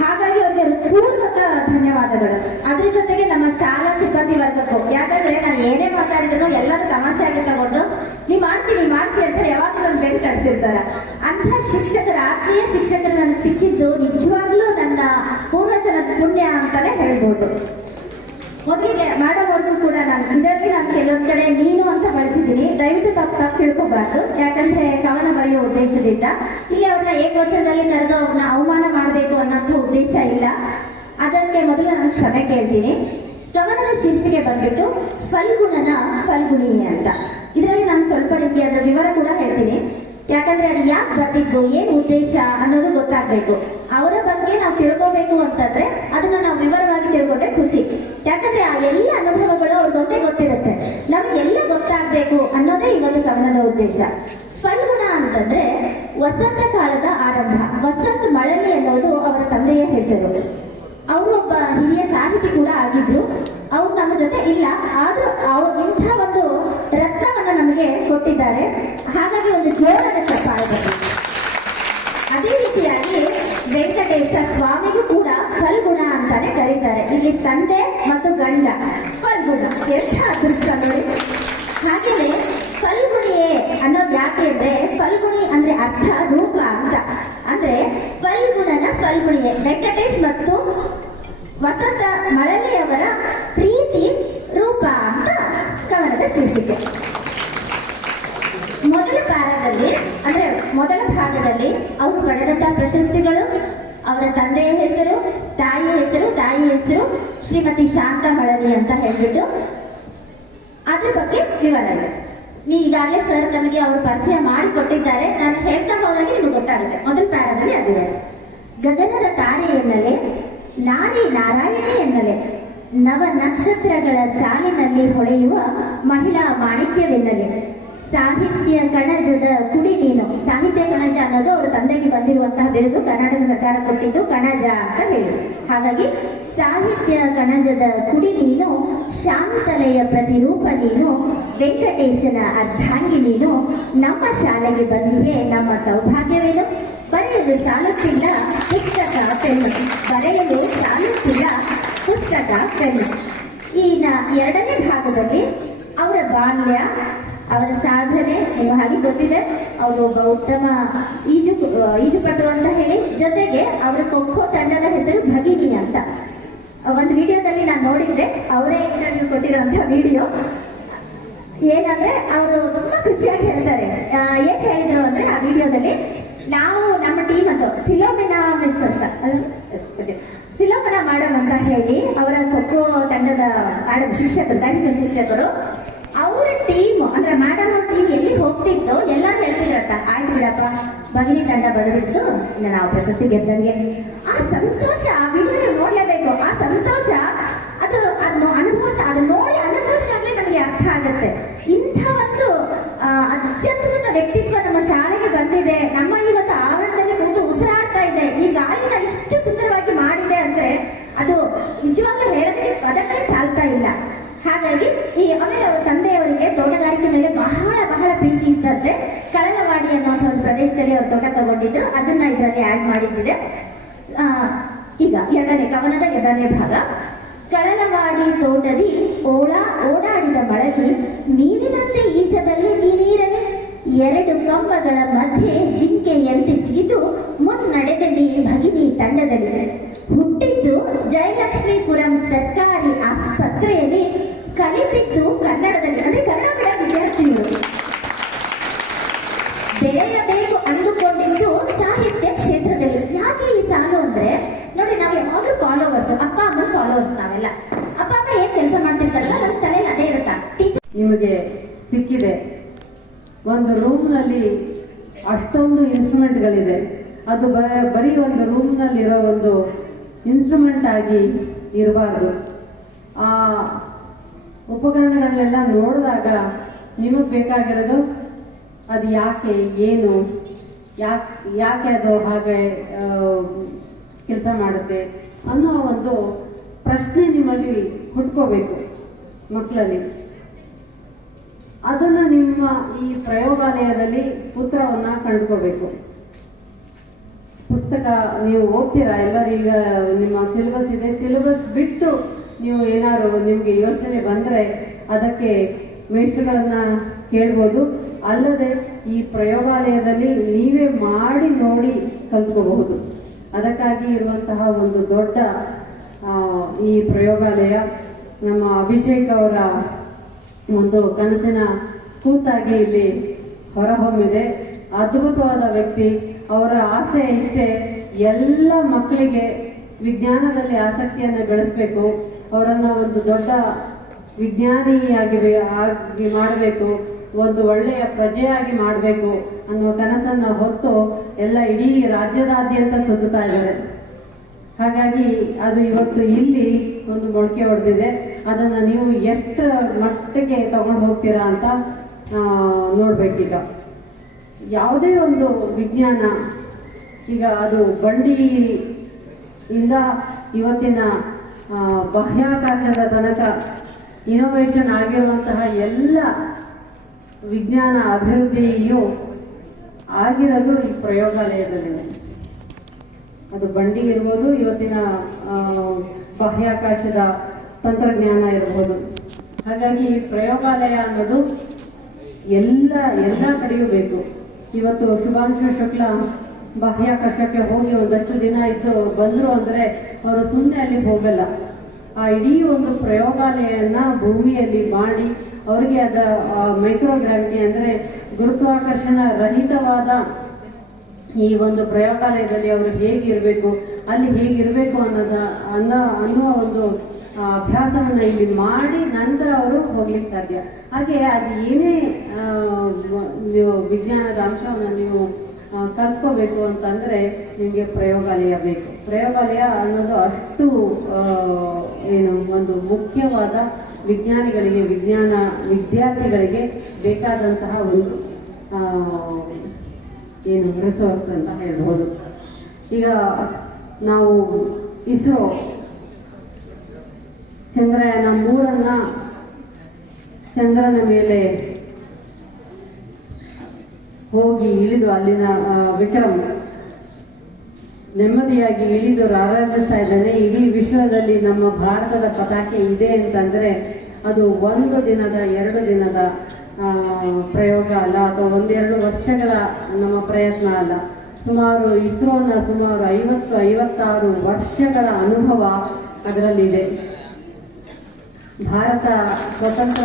ಹಾಗಾಗಿ ಅವ್ರಿಗೆ ಪೂರ್ವಕ ಧನ್ಯವಾದಗಳು. ಅದ್ರ ಜೊತೆಗೆ ನಮ್ಮ ಶಾಲಾ ಸಿಬ್ಬಂದಿ ವರ್ಗಕ್ಕೂ, ಯಾಕಂದ್ರೆ ನಾನು ಏನೇ ಮಾತಾಡಿದ್ರು ಎಲ್ಲರೂ ತಮಾಷೆಯಾಗಿ ತಗೊಂಡು ನೀ ಮಾಡ್ತೀನಿ ಅಂತ ಯಾವಾಗಲೂ ನನ್ನ ಬೆನ್ನು ತಡ್ತಿರ್ತಾರೆ. ಅಂಥ ಶಿಕ್ಷಕರ, ಆತ್ಮೀಯ ಶಿಕ್ಷಕರು ನನಗೆ ಸಿಕ್ಕಿದ್ದು ನಿಜವಾಗ್ಲೂ ನನ್ನ ಪೂರ್ವಜನ ಪುಣ್ಯ ಅಂತಾನೆ ಹೇಳ್ಬೋದು. ಮೊದಲಿಗೆ ಮೇಡಮ್ ಅವ್ರಿಗೂ ಕೂಡ ಇದರಲ್ಲಿ ನಾನು ಕೆಲವೊಂದು ಕಡೆ ನೀನು ಅಂತ ಬಳಸಿದ್ದೀನಿ, ದಯವಿಟ್ಟು ತಪ್ಪು ತಿಳ್ಕೊಬಾರ್ದು. ಯಾಕಂದ್ರೆ ಕವನ ಬರೆಯುವ ಉದ್ದೇಶದಿಂದ ಇಲ್ಲಿ ಅವ್ರನ್ನ ಏಕವಚನದಲ್ಲಿ ಕರೆದು ಅವ್ರನ್ನ ಅವಮಾನ ಮಾಡಬೇಕು ಅನ್ನೋಂಥ ಉದ್ದೇಶ ಇಲ್ಲ. ಅದಕ್ಕೆ ಮೊದಲು ನಾನು ಕ್ಷಮೆ ಕೇಳ್ತೀನಿ. ಕವನದ ಶೀರ್ಷಿಕೆ ಬಂದ್ಬಿಟ್ಟು ಫಲ್ಗುಣನ ಫಲ್ಗುಣಿ ಅಂತ. ಇದರಲ್ಲಿ ನಾನು ಸ್ವಲ್ಪ ನಿಮಗೆ ಅದರ ವಿವರ ಕೂಡ ಹೇಳ್ತೀನಿ. ಯಾಕಂದ್ರೆ ಅದು ಯಾಕೆ ಬರ್ತಿದ್ದು, ಏನು ಉದ್ದೇಶ ಅನ್ನೋದು ಗೊತ್ತಾಗಬೇಕು. ಅವರ ಬಗ್ಗೆ ನಾವು ತಿಳ್ಕೋಬೇಕು ಅಂತಂದ್ರೆ ಅದನ್ನ ನಾವು ವಿವರವಾಗಿ ತಿಳ್ಕೊಂಡ್ರೆ ಖುಷಿ. ಯಾಕಂದ್ರೆ ಆ ಎಲ್ಲ ಅನುಭವಗಳು ಅವ್ರಿಗೊಂದೇ ಗೊತ್ತಿರುತ್ತೆ, ನಮ್ಗೆಲ್ಲ ಗೊತ್ತಾಗಬೇಕು ಅನ್ನೋದೇ ಈ ಒಂದು ಕವನದ ಉದ್ದೇಶ. ಫಲ್ಗುಣ ಅಂತಂದ್ರೆ ವಸಂತ ಕಾಲದ ಆರಂಭ. ವಸಂತ ಮಳಲಿ ಅನ್ನೋದು ಅವರ ತಂದೆಯ ಹೆಸರು. ಅವರು ಒಬ್ಬ ಹಿರಿಯ ಸಾಹಿತಿ ಕೂಡ ಆಗಿದ್ರು. ಅವ್ರು ನಮ್ಮ ಜೊತೆ ಇಲ್ಲ, ಆದ್ರೂ ಅವ್ರು ಇಂಥ ಒಂದು ರತ್ನವನ್ನು ನಮಗೆ ಕೊಟ್ಟಿದ್ದಾರೆ. ಹಾಗಾಗಿ ಒಂದು ಜೋರದ ಚಪ್ಪಾಳೆ. ಅದೇ ರೀತಿಯಾಗಿ ವೆಂಕಟೇಶ ಸ್ವಾಮಿಗೂ ಕೂಡ ಫಲ್ಗುಣ ಅಂತಾನೆ ಕರೀತಾರೆ. ಇಲ್ಲಿ ತಂದೆ ಮತ್ತು ಗಂಡ ಫಲ್ಗುಣ, ಎಂಥ ಅದೃಷ್ಟ ನೋಡಿ. ಹಾಗೆಯೇ ಫಲ್ಗುಣಿಯೇ ಅನ್ನೋದು ಯಾಕೆ ಅಂದ್ರೆ, ಫಲ್ಗುಣಿ ಅಂದ್ರೆ ಅರ್ಥ ರೂಪ ಅಂತ. ಅಂದ್ರೆ ಫಲ್ಗುಣನ ಫಲ್ಗುಣಿಯೇ ವೆಂಕಟೇಶ್ ಮತ್ತು ವಸಂತ ಮಳಲಿಯವರ ಪ್ರೀತಿ ಶೀರ್ಷಿಕೆ. ಮೊದಲ ಪ್ಯಾರಾದಲ್ಲಿ ಅಂದ್ರೆ ಮೊದಲ ಭಾಗದಲ್ಲಿ ಅವರು ಪಡೆದಂತಹ ಪ್ರಶಸ್ತಿಗಳು, ಅವರ ತಂದೆಯ ಹೆಸರು, ತಾಯಿಯ ಹೆಸರು ಶ್ರೀಮತಿ ಶಾಂತ ಹಳದಿ ಅಂತ ಹೇಳ್ಬಿಟ್ಟು ಅದ್ರ ಬಗ್ಗೆ ವಿವರ ಇದೆ. ಈಗಾಗಲೇ ಸರ್ ನಮಗೆ ಅವರು ಪರಿಚಯ ಮಾಡಿಕೊಟ್ಟಿದ್ದಾರೆ. ನಾನು ಹೇಳ್ತಾ ಹೋದಾಗೆ ನಿಮಗೆ ಗೊತ್ತಾಗುತ್ತೆ. ಮೊದಲ ಪ್ಯಾರಾದಲ್ಲಿ ಅದಿದೆ. ಗಗನದ ತಾರೆ ಎನ್ನಲೆ, ನಾರಿ ನಾರಾಯಣಿ ಎನ್ನಲೆ, ನವ ನಕ್ಷತ್ರಗಳ ಸಾಲಿನಲ್ಲಿ ಹೊಳೆಯುವ ಮಹಿಳಾ ಮಾಣಿಕ್ಯವೆನ್ನಲೆ, ಸಾಹಿತ್ಯ ಕಣಜದ ಕುಡಿ ನೀನು. ಸಾಹಿತ್ಯ ಕಣಜ ಅನ್ನೋದು ಅವರ ತಂದೆಗೆ ಬಂದಿರುವಂತಹ ಬಿರುದು, ಕರ್ನಾಟಕ ಸರ್ಕಾರ ಕೊಟ್ಟಿದ್ದು ಕಣಜ ಅಂತ ಹೇಳಿ. ಹಾಗಾಗಿ ಸಾಹಿತ್ಯ ಕಣಜದ ಕುಡಿ ನೀನು, ಶಾಂತಲೆಯ ಪ್ರತಿರೂಪ ನೀನು, ವೆಂಕಟೇಶನ ಅರ್ಧಾಂಗಿ ನೀನು, ನಮ್ಮ ಶಾಲೆಗೆ ಬಂದಿಯೇ ನಮ್ಮ ಸೌಭಾಗ್ಯವೇನು, ಬರೆಯಲು ಸಾಲುತ್ತಿಲ್ಲ ಪುಸ್ತಕ ಪೆನ್ನು, ಬರೆಯಲು ಸಾಲುತ್ತಿಲ್ಲ ಪುಸ್ತಕ ಪೆನ್ನು. ಈ ಎರಡನೇ ಭಾಗದಲ್ಲಿ ಅವರ ಬಾಲ್ಯ, ಅವರ ಸಾಧನೆ ನಿಮ್ಮ ಹಾಗೆ ಗೊತ್ತಿದೆ. ಅವರು ಒಬ್ಬ ಉತ್ತಮ ಈಜುಪಟು ಅಂತ ಹೇಳಿ, ಜೊತೆಗೆ ಅವರ ಖೋಖೋ ತಂಡದ ಹೆಸರು ಭಗಿನಿ ಅಂತ. ಒಂದು ವಿಡಿಯೋದಲ್ಲಿ ನಾನು ನೋಡಿದ್ದೆ, ಅವರೇ ಇಂಟರ್ವ್ಯೂ ಕೊಟ್ಟಿರುವಂತಹ ವಿಡಿಯೋ. ಏನಂದ್ರೆ ಅವರು ತುಂಬಾ ಖುಷಿಯಾಗಿ ಹೇಳ್ತಾರೆ. ಏನ್ ಹೇಳಿದ್ರು ಅಂದ್ರೆ ಆ ವಿಡಿಯೋದಲ್ಲಿ, ನಾವು ನಮ್ಮ ಟೀಮ್ ಅಂತ ಫಿಲೋಮಿನಾ ಮಿಸ್ ಅಂತ ಫಿಲೋಮಿನಾ ಮೇಡಮ್ ಅಂತ ಹೇಳಿ ಅವರ ಖೋಖೋ ತಂಡದ ಶಿಕ್ಷಕರು, ದೈಹಿಕ ಶಿಕ್ಷಕರು, ಅವರ ಟೀಮ್ ಅಂದ್ರೆ ಮೇಡಮ್ ಅವ್ರ ಟೀಮ್ ಎಲ್ಲಿ ಹೋಗ್ತಿತ್ತು ಎಲ್ಲರೂ ಹೇಳ್ತಿದ್ರಂತ, ಆಯ್ತು ಬಿಡಪ್ಪ ಬನ್ನಿ ತಂಡ ಬಂದ್ಬಿಡ್ತು, ನಾವು ಪ್ರಶಸ್ತಿ ಗೆದ್ದಂಗೆ. ಆ ಸಂತೋಷ ಆ ವಿಡಿಯೋ ನೋಡ್ಲೇಬೇಕು. ಆ ಸಂತೋಷ ಅದನ್ನು ಅನುಭವಿಸ, ಅದು ನೋಡಿ ಅನುಭವಿಸಿದಾಗಲೇ ನಮಗೆ ಅರ್ಥ ಆಗುತ್ತೆ. ಇಂಥ ಒಂದು ಅತ್ಯದ್ಭುತ ವ್ಯಕ್ತಿತ್ವ ನಮ್ಮ ಶಾಲೆಗೆ ಬಂದಿದೆ. ನಮ್ಮ ಇವತ್ತು ಆವರಣದಲ್ಲಿ ಕುರಿತು ಉಸಿರಾಡ್ತಾ ಇದೆ. ಈ ಗಾಳಿನ ಇಷ್ಟು ಸುಂದರವಾಗಿ ಮಾಡಿದೆ ಅಂದ್ರೆ ಅದು ನಿಜವಾಗ್ಲೂ ಹೇಳೋದಕ್ಕೆ ಪದಗಳೇ ಸಾಲ್ತಾ ಇಲ್ಲ. ಹಾಗಾಗಿ ಆಮೇಲೆ ಅವರ ತಂದೆಯವರಿಗೆ ತೋಟಗಾರಿಕೆ ಮೇಲೆ ಬಹಳ ಪ್ರೀತಿ ಇತ್ತಂತೆ. ಕಳಲವಾಡಿ ಅನ್ನೋ ಒಂದು ಪ್ರದೇಶದಲ್ಲಿ ಅವರು ತೋಟ ತಗೊಂಡಿದ್ರು, ಅದನ್ನ ಇದರಲ್ಲಿ ಆಡ್ ಮಾಡಿದ್ದಿದೆ. ಈಗ ಕವನದ ಎರಡನೇ ಭಾಗ. ಕಳಲವಾಡಿ ತೋಟದಿ ಓಡಾಡಿದ ಮಳಲಿ, ಮೀನಿನಂತೆ ಈಜಬಲ್ಲಿ ನೀರನೆ, ಎರಡು ಕಂಬಗಳ ಮಧ್ಯೆ ಜಿಂಕೆಯಂತೆ ಜಿಗಿದು ಮುನ್ನಡೆದಲ್ಲಿ ಭಗಿನಿ ತಂಡದಲ್ಲಿ, ಹುಟ್ಟಿದ್ದು ಜಯಲಕ್ಷ್ಮೀಪುರಂ ಸರ್ಕಾರಿ ಆಸ್ಪತ್ರೆಯಲ್ಲಿ, ಕಲಿತಿದ್ದು ಕನ್ನಡದಲ್ಲಿ. ಅಂದ್ರೆ ಕನ್ನಡ ಮೀಡಿಯಂ ವಿದ್ಯಾರ್ಥಿಗಳು. ಬೆಳೆಯಬೇಕು ಅಂದುಕೊಂಡಿದ್ದು ಸಾಹಿತ್ಯ ಕ್ಷೇತ್ರದಲ್ಲಿ. ಯಾಕೆ ಈ ಸಾಲು ಅಂದ್ರೆ ನೋಡಿ, ನಾವು ಯಾವಾಗಲೂ ಫಾಲೋವರ್ಸ್, ಅಪ್ಪ ಅಮ್ಮ ಫಾಲೋವರ್ಸ್ ನಾವೆಲ್ಲ. ಅಪ್ಪ ಅಮ್ಮ ಏನ್ ಕೆಲಸ ಮಾಡ್ತಿರ್ತಾರಲ್ಲ ನಮ್ಮ ತಲೆಯಲ್ಲಿ ಅದೇ ಇರುತ್ತಾ. ನಿಮಗೆ ಸಿಕ್ಕಿದೆ ಒಂದು ರೂಮ್ನಲ್ಲಿ ಅಷ್ಟೊಂದು ಇನ್ಸ್ಟ್ರೂಮೆಂಟ್ಗಳಿದೆ. ಅದು ಬರೀ ಒಂದು ರೂಮ್ನಲ್ಲಿರೋ ಒಂದು ಇನ್ಸ್ಟ್ರೂಮೆಂಟ್ ಆಗಿ ಇರಬಾರ್ದು. ಆ ಉಪಕರಣಗಳನ್ನೆಲ್ಲ ನೋಡಿದಾಗ ನಿಮಗೆ ಬೇಕಾಗಿರೋದು ಅದು ಯಾಕೆ, ಏನು, ಯಾಕೆ ಅದು ಹಾಗೆ ಕೆಲಸ ಮಾಡುತ್ತೆ ಅನ್ನೋ ಒಂದು ಪ್ರಶ್ನೆ ನಿಮ್ಮಲ್ಲಿ ಹುಟ್ಕೋಬೇಕು ಮಕ್ಕಳಲ್ಲಿ. ಅದನ್ನು ನಿಮ್ಮ ಈ ಪ್ರಯೋಗಾಲಯದಲ್ಲಿ ಉತ್ತರವನ್ನು ಕಂಡುಕೋಬೇಕು. ಪುಸ್ತಕ ನೀವು ಓದ್ತೀರಾ ಎಲ್ಲರೂ, ಈಗ ನಿಮ್ಮ ಸಿಲೆಬಸ್ ಇದೆ, ಸಿಲೆಬಸ್ ಬಿಟ್ಟು ನೀವು ಏನಾದ್ರು ನಿಮಗೆ ಯೋಚನೆ ಬಂದರೆ ಅದಕ್ಕೆ ಮೇಷ್ಟ್ರುಗಳನ್ನು ಕೇಳ್ಬೋದು. ಅಲ್ಲದೆ ಈ ಪ್ರಯೋಗಾಲಯದಲ್ಲಿ ನೀವೇ ಮಾಡಿ ನೋಡಿ ಕಲ್ತ್ಕೋಬಹುದು. ಅದಕ್ಕಾಗಿ ಇರುವಂತಹ ಒಂದು ದೊಡ್ಡ ಈ ಪ್ರಯೋಗಾಲಯ ನಮ್ಮ ಅಭಿಷೇಕ್ ಅವರ ಒಂದು ಕನಸಿನ ಕೂಸಾಗಿ ಇಲ್ಲಿ ಹೊರಹೊಮ್ಮಿದೆ. ಅದ್ಭುತವಾದ ವ್ಯಕ್ತಿ. ಅವರ ಆಸೆ ಇಷ್ಟೇ, ಎಲ್ಲ ಮಕ್ಕಳಿಗೆ ವಿಜ್ಞಾನದಲ್ಲಿ ಆಸಕ್ತಿಯನ್ನು ಬೆಳೆಸಬೇಕು, ಅವರನ್ನು ಒಂದು ದೊಡ್ಡ ವಿಜ್ಞಾನಿಯಾಗಿ ಮಾಡಬೇಕು, ಒಂದು ಒಳ್ಳೆಯ ಪ್ರಜೆಯಾಗಿ ಮಾಡಬೇಕು ಅನ್ನೋ ಕನಸನ್ನು ಹೊತ್ತು ಎಲ್ಲ ಇಡೀ ರಾಜ್ಯದಾದ್ಯಂತ ಸುತ್ತುತ್ತಾ ಇದ್ದಾರೆ. ಹಾಗಾಗಿ ಅದು ಇವತ್ತು ಇಲ್ಲಿ ಒಂದು ಮೊಳಕೆ ಹೊಡೆದಿದೆ. ಅದನ್ನು ನೀವು ಎಷ್ಟರ ಮಟ್ಟಿಗೆ ತಗೊಂಡು ಹೋಗ್ತೀರಾ ಅಂತ ನೋಡ್ಬೇಕೀಗ. ಯಾವುದೇ ಒಂದು ವಿಜ್ಞಾನ, ಈಗ ಅದು ಬಂಡಿಯಿಂದ ಇವತ್ತಿನ ಬಾಹ್ಯಾಕಾಶದ ತನಕ ಇನೋವೇಷನ್ ಆಗಿರುವಂತಹ ಎಲ್ಲ ವಿಜ್ಞಾನ ಅಭಿವೃದ್ಧಿಯು ಆಗಿರೋದು ಈ ಪ್ರಯೋಗಾಲಯದಲ್ಲಿದೆ. ಅದು ಬಂಡಿ ಇರ್ಬೋದು, ಇವತ್ತಿನ ಬಾಹ್ಯಾಕಾಶದ ತಂತ್ರಜ್ಞಾನ ಇರ್ಬೋದು. ಹಾಗಾಗಿ ಪ್ರಯೋಗಾಲಯ ಅನ್ನೋದು ಎಲ್ಲ ಕಡೆಯೂ ಬೇಕು. ಇವತ್ತು ಶುಭಾಂಶು ಶುಕ್ಲಾ ಬಾಹ್ಯಾಕಾಶಕ್ಕೆ ಹೋಗಿ ಒಂದಷ್ಟು ದಿನ ಇದ್ದು ಬಂದರು ಅಂದರೆ ಅವರು ಸುಮ್ಮನೆ ಅಲ್ಲಿ ಹೋಗಲ್ಲ. ಆ ಇಡೀ ಒಂದು ಪ್ರಯೋಗಾಲಯನ ಭೂಮಿಯಲ್ಲಿ ಮಾಡಿ ಅವರಿಗೆ ಅದ ಮೈಕ್ರೋಗ್ರಾವಿಟಿ ಅಂದರೆ ಗುರುತ್ವಾಕರ್ಷಣ ರಹಿತವಾದ ಈ ಒಂದು ಪ್ರಯೋಗಾಲಯದಲ್ಲಿ ಅವರು ಹೇಗಿರಬೇಕು, ಅಲ್ಲಿ ಹೇಗಿರಬೇಕು ಅನ್ನುವ ಒಂದು ಅಭ್ಯಾಸವನ್ನು ಇಲ್ಲಿ ಮಾಡಿ ನಂತರ ಅವರು ಹೋಗ್ಲಿಕ್ಕೆ ಸಾಧ್ಯ. ಹಾಗೆ ಅದು ಏನೇ ವಿಜ್ಞಾನದ ಅಂಶವನ್ನು ನೀವು ಕಲ್ತ್ಕೋಬೇಕು ಅಂತಂದರೆ ನಿಮಗೆ ಪ್ರಯೋಗಾಲಯ ಬೇಕು. ಪ್ರಯೋಗಾಲಯ ಅನ್ನೋದು ಅಷ್ಟು ಒಂದು ಮುಖ್ಯವಾದ ವಿಜ್ಞಾನಿಗಳಿಗೆ, ವಿಜ್ಞಾನ ವಿದ್ಯಾರ್ಥಿಗಳಿಗೆ ಬೇಕಾದಂತಹ ಒಂದು ರಿಸೋರ್ಸ್ ಅಂತ ಹೇಳ್ಬೋದು. ಈಗ ನಾವು ಇಸ್ರೋ ಚಂದ್ರಯಾನ 3 ಚಂದ್ರನ ಮೇಲೆ ಹೋಗಿ ಇಳಿದು ಅಲ್ಲಿನ ವಿಕ್ರಮ್ ನೆಮ್ಮದಿಯಾಗಿ ಇಳಿದು ರಾರಾಜಿಸ್ತಾ ಇದ್ದಾನೆ. ಇಡೀ ವಿಶ್ವದಲ್ಲಿ ನಮ್ಮ ಭಾರತದ ಪತಾಕೆ ಇದೆ ಅಂತಂದ್ರೆ ಅದು 1 ದಿನದ 2 ದಿನದ ಪ್ರಯೋಗ ಅಲ್ಲ, ಅಥವಾ 1-2 ವರ್ಷಗಳ ನಮ್ಮ ಪ್ರಯತ್ನ ಅಲ್ಲ. ಇಸ್ರೋನ ಸುಮಾರು 50-56 ವರ್ಷಗಳ ಅನುಭವ ಅದರಲ್ಲಿದೆ. ಭಾರತ ಸ್ವತಂತ್ರ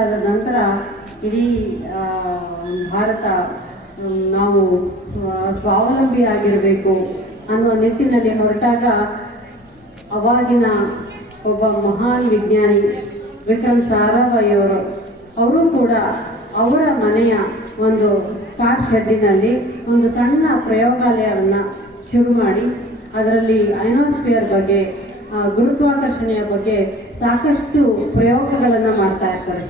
ಆದ ನಂತರ ಇಡೀ ಭಾರತ ನಾವು ಸ್ವಾವಲಂಬಿ ಆಗಿರಬೇಕು ಅನ್ನುವ ನಿಟ್ಟಿನಲ್ಲಿ ಹೊರಟಾಗ ಅವಾಗಿನ ಒಬ್ಬ ಮಹಾನ್ ವಿಜ್ಞಾನಿ ವಿಕ್ರಮ್ ಸಾರಾಭಾಯಿ ಅವರು ಕೂಡ ಅವರ ಮನೆಯ ಒಂದು ಕಾರ್ ಶೆಡ್ಡಿನಲ್ಲಿ ಒಂದು ಸಣ್ಣ ಪ್ರಯೋಗಾಲಯವನ್ನು ಶುರು ಮಾಡಿ ಅದರಲ್ಲಿ ಅಯೋನೋಸ್ಫಿಯರ್ ಬಗ್ಗೆ, ಗುರುತ್ವಾಕರ್ಷಣೆಯ ಬಗ್ಗೆ ಸಾಕಷ್ಟು ಪ್ರಯೋಗಗಳನ್ನು ಮಾಡ್ತಾ ಇರ್ತಾರೆ.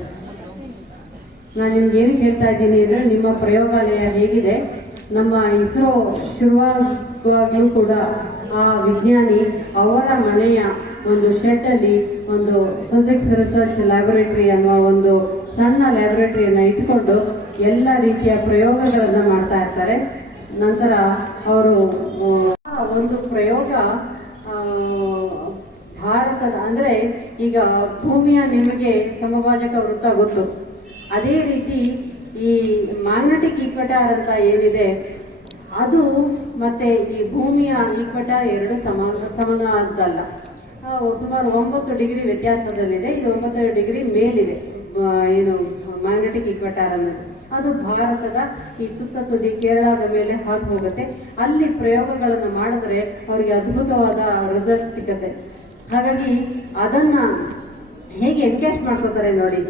ನಾನು ನಿಮ್ಗೆ ಏನಕ್ಕೆ ಹೇಳ್ತಾ ಇದ್ದೀನಿ ಅಂದರೆ, ನಿಮ್ಮ ಪ್ರಯೋಗಾಲಯ ಹೇಗಿದೆ, ನಮ್ಮ ಇಸ್ರೋ ಶುರುವಾಗುವಾಗಲೂ ಕೂಡ ಆ ವಿಜ್ಞಾನಿ ಅವರ ಮನೆಯ ಒಂದು ಶೆಡ್ಡಲ್ಲಿ ಒಂದು ಫಿಸಿಕ್ಸ್ ರಿಸರ್ಚ್ ಲ್ಯಾಬೊರೇಟರಿ ಅನ್ನುವ ಒಂದು ಸಣ್ಣ ಲ್ಯಾಬೊರೇಟರಿಯನ್ನು ಇಟ್ಟುಕೊಂಡು ಎಲ್ಲ ರೀತಿಯ ಪ್ರಯೋಗಗಳನ್ನು ಮಾಡ್ತಾ ಇರ್ತಾರೆ. ನಂತರ ಅವರು ಒಂದು ಪ್ರಯೋಗ ಭಾರತದ ಅಂದರೆ ಈಗ ಭೂಮಿಯ ನಿಮಗೆ ಸಮಭಾಜಕ ವೃತ್ತ ಗೊತ್ತು, ಅದೇ ರೀತಿ ಈ ಮ್ಯಾಗ್ನೆಟಿಕ್ ಈಕ್ವೆಟಾರ್ ಅಂತ ಏನಿದೆ ಅದು ಮತ್ತೆ ಈ ಭೂಮಿಯ ಈಕ್ವೆಟಾರ್ 2 ಸಮಾನದ್ದಲ್ಲ. ಸುಮಾರು 9 ಡಿಗ್ರಿ ವ್ಯತ್ಯಾಸದಲ್ಲಿದೆ. ಇದು 9 ಡಿಗ್ರಿ ಮೇಲಿದೆ ಮ್ಯಾಗ್ನೆಟಿಕ್ ಈಕ್ವೆಟಾರ್ ಅನ್ನೋದು. ಅದು ಭಾರತದ ಈ ತುತ್ತ ತುದಿ ಕೇರಳದ ಮೇಲೆ ಹಾದು ಹೋಗುತ್ತೆ. ಅಲ್ಲಿ ಪ್ರಯೋಗಗಳನ್ನು ಮಾಡಿದ್ರೆ ಅವರಿಗೆ ಅದ್ಭುತವಾದ ರಿಸಲ್ಟ್ ಸಿಗುತ್ತೆ. ಹಾಗಾಗಿ ಅದನ್ನ ಹೇಗೆ ಎನ್ಕ್ಯಾಶ್ ಮಾಡ್ಕೋತಾರೆ ನೋಡಿ,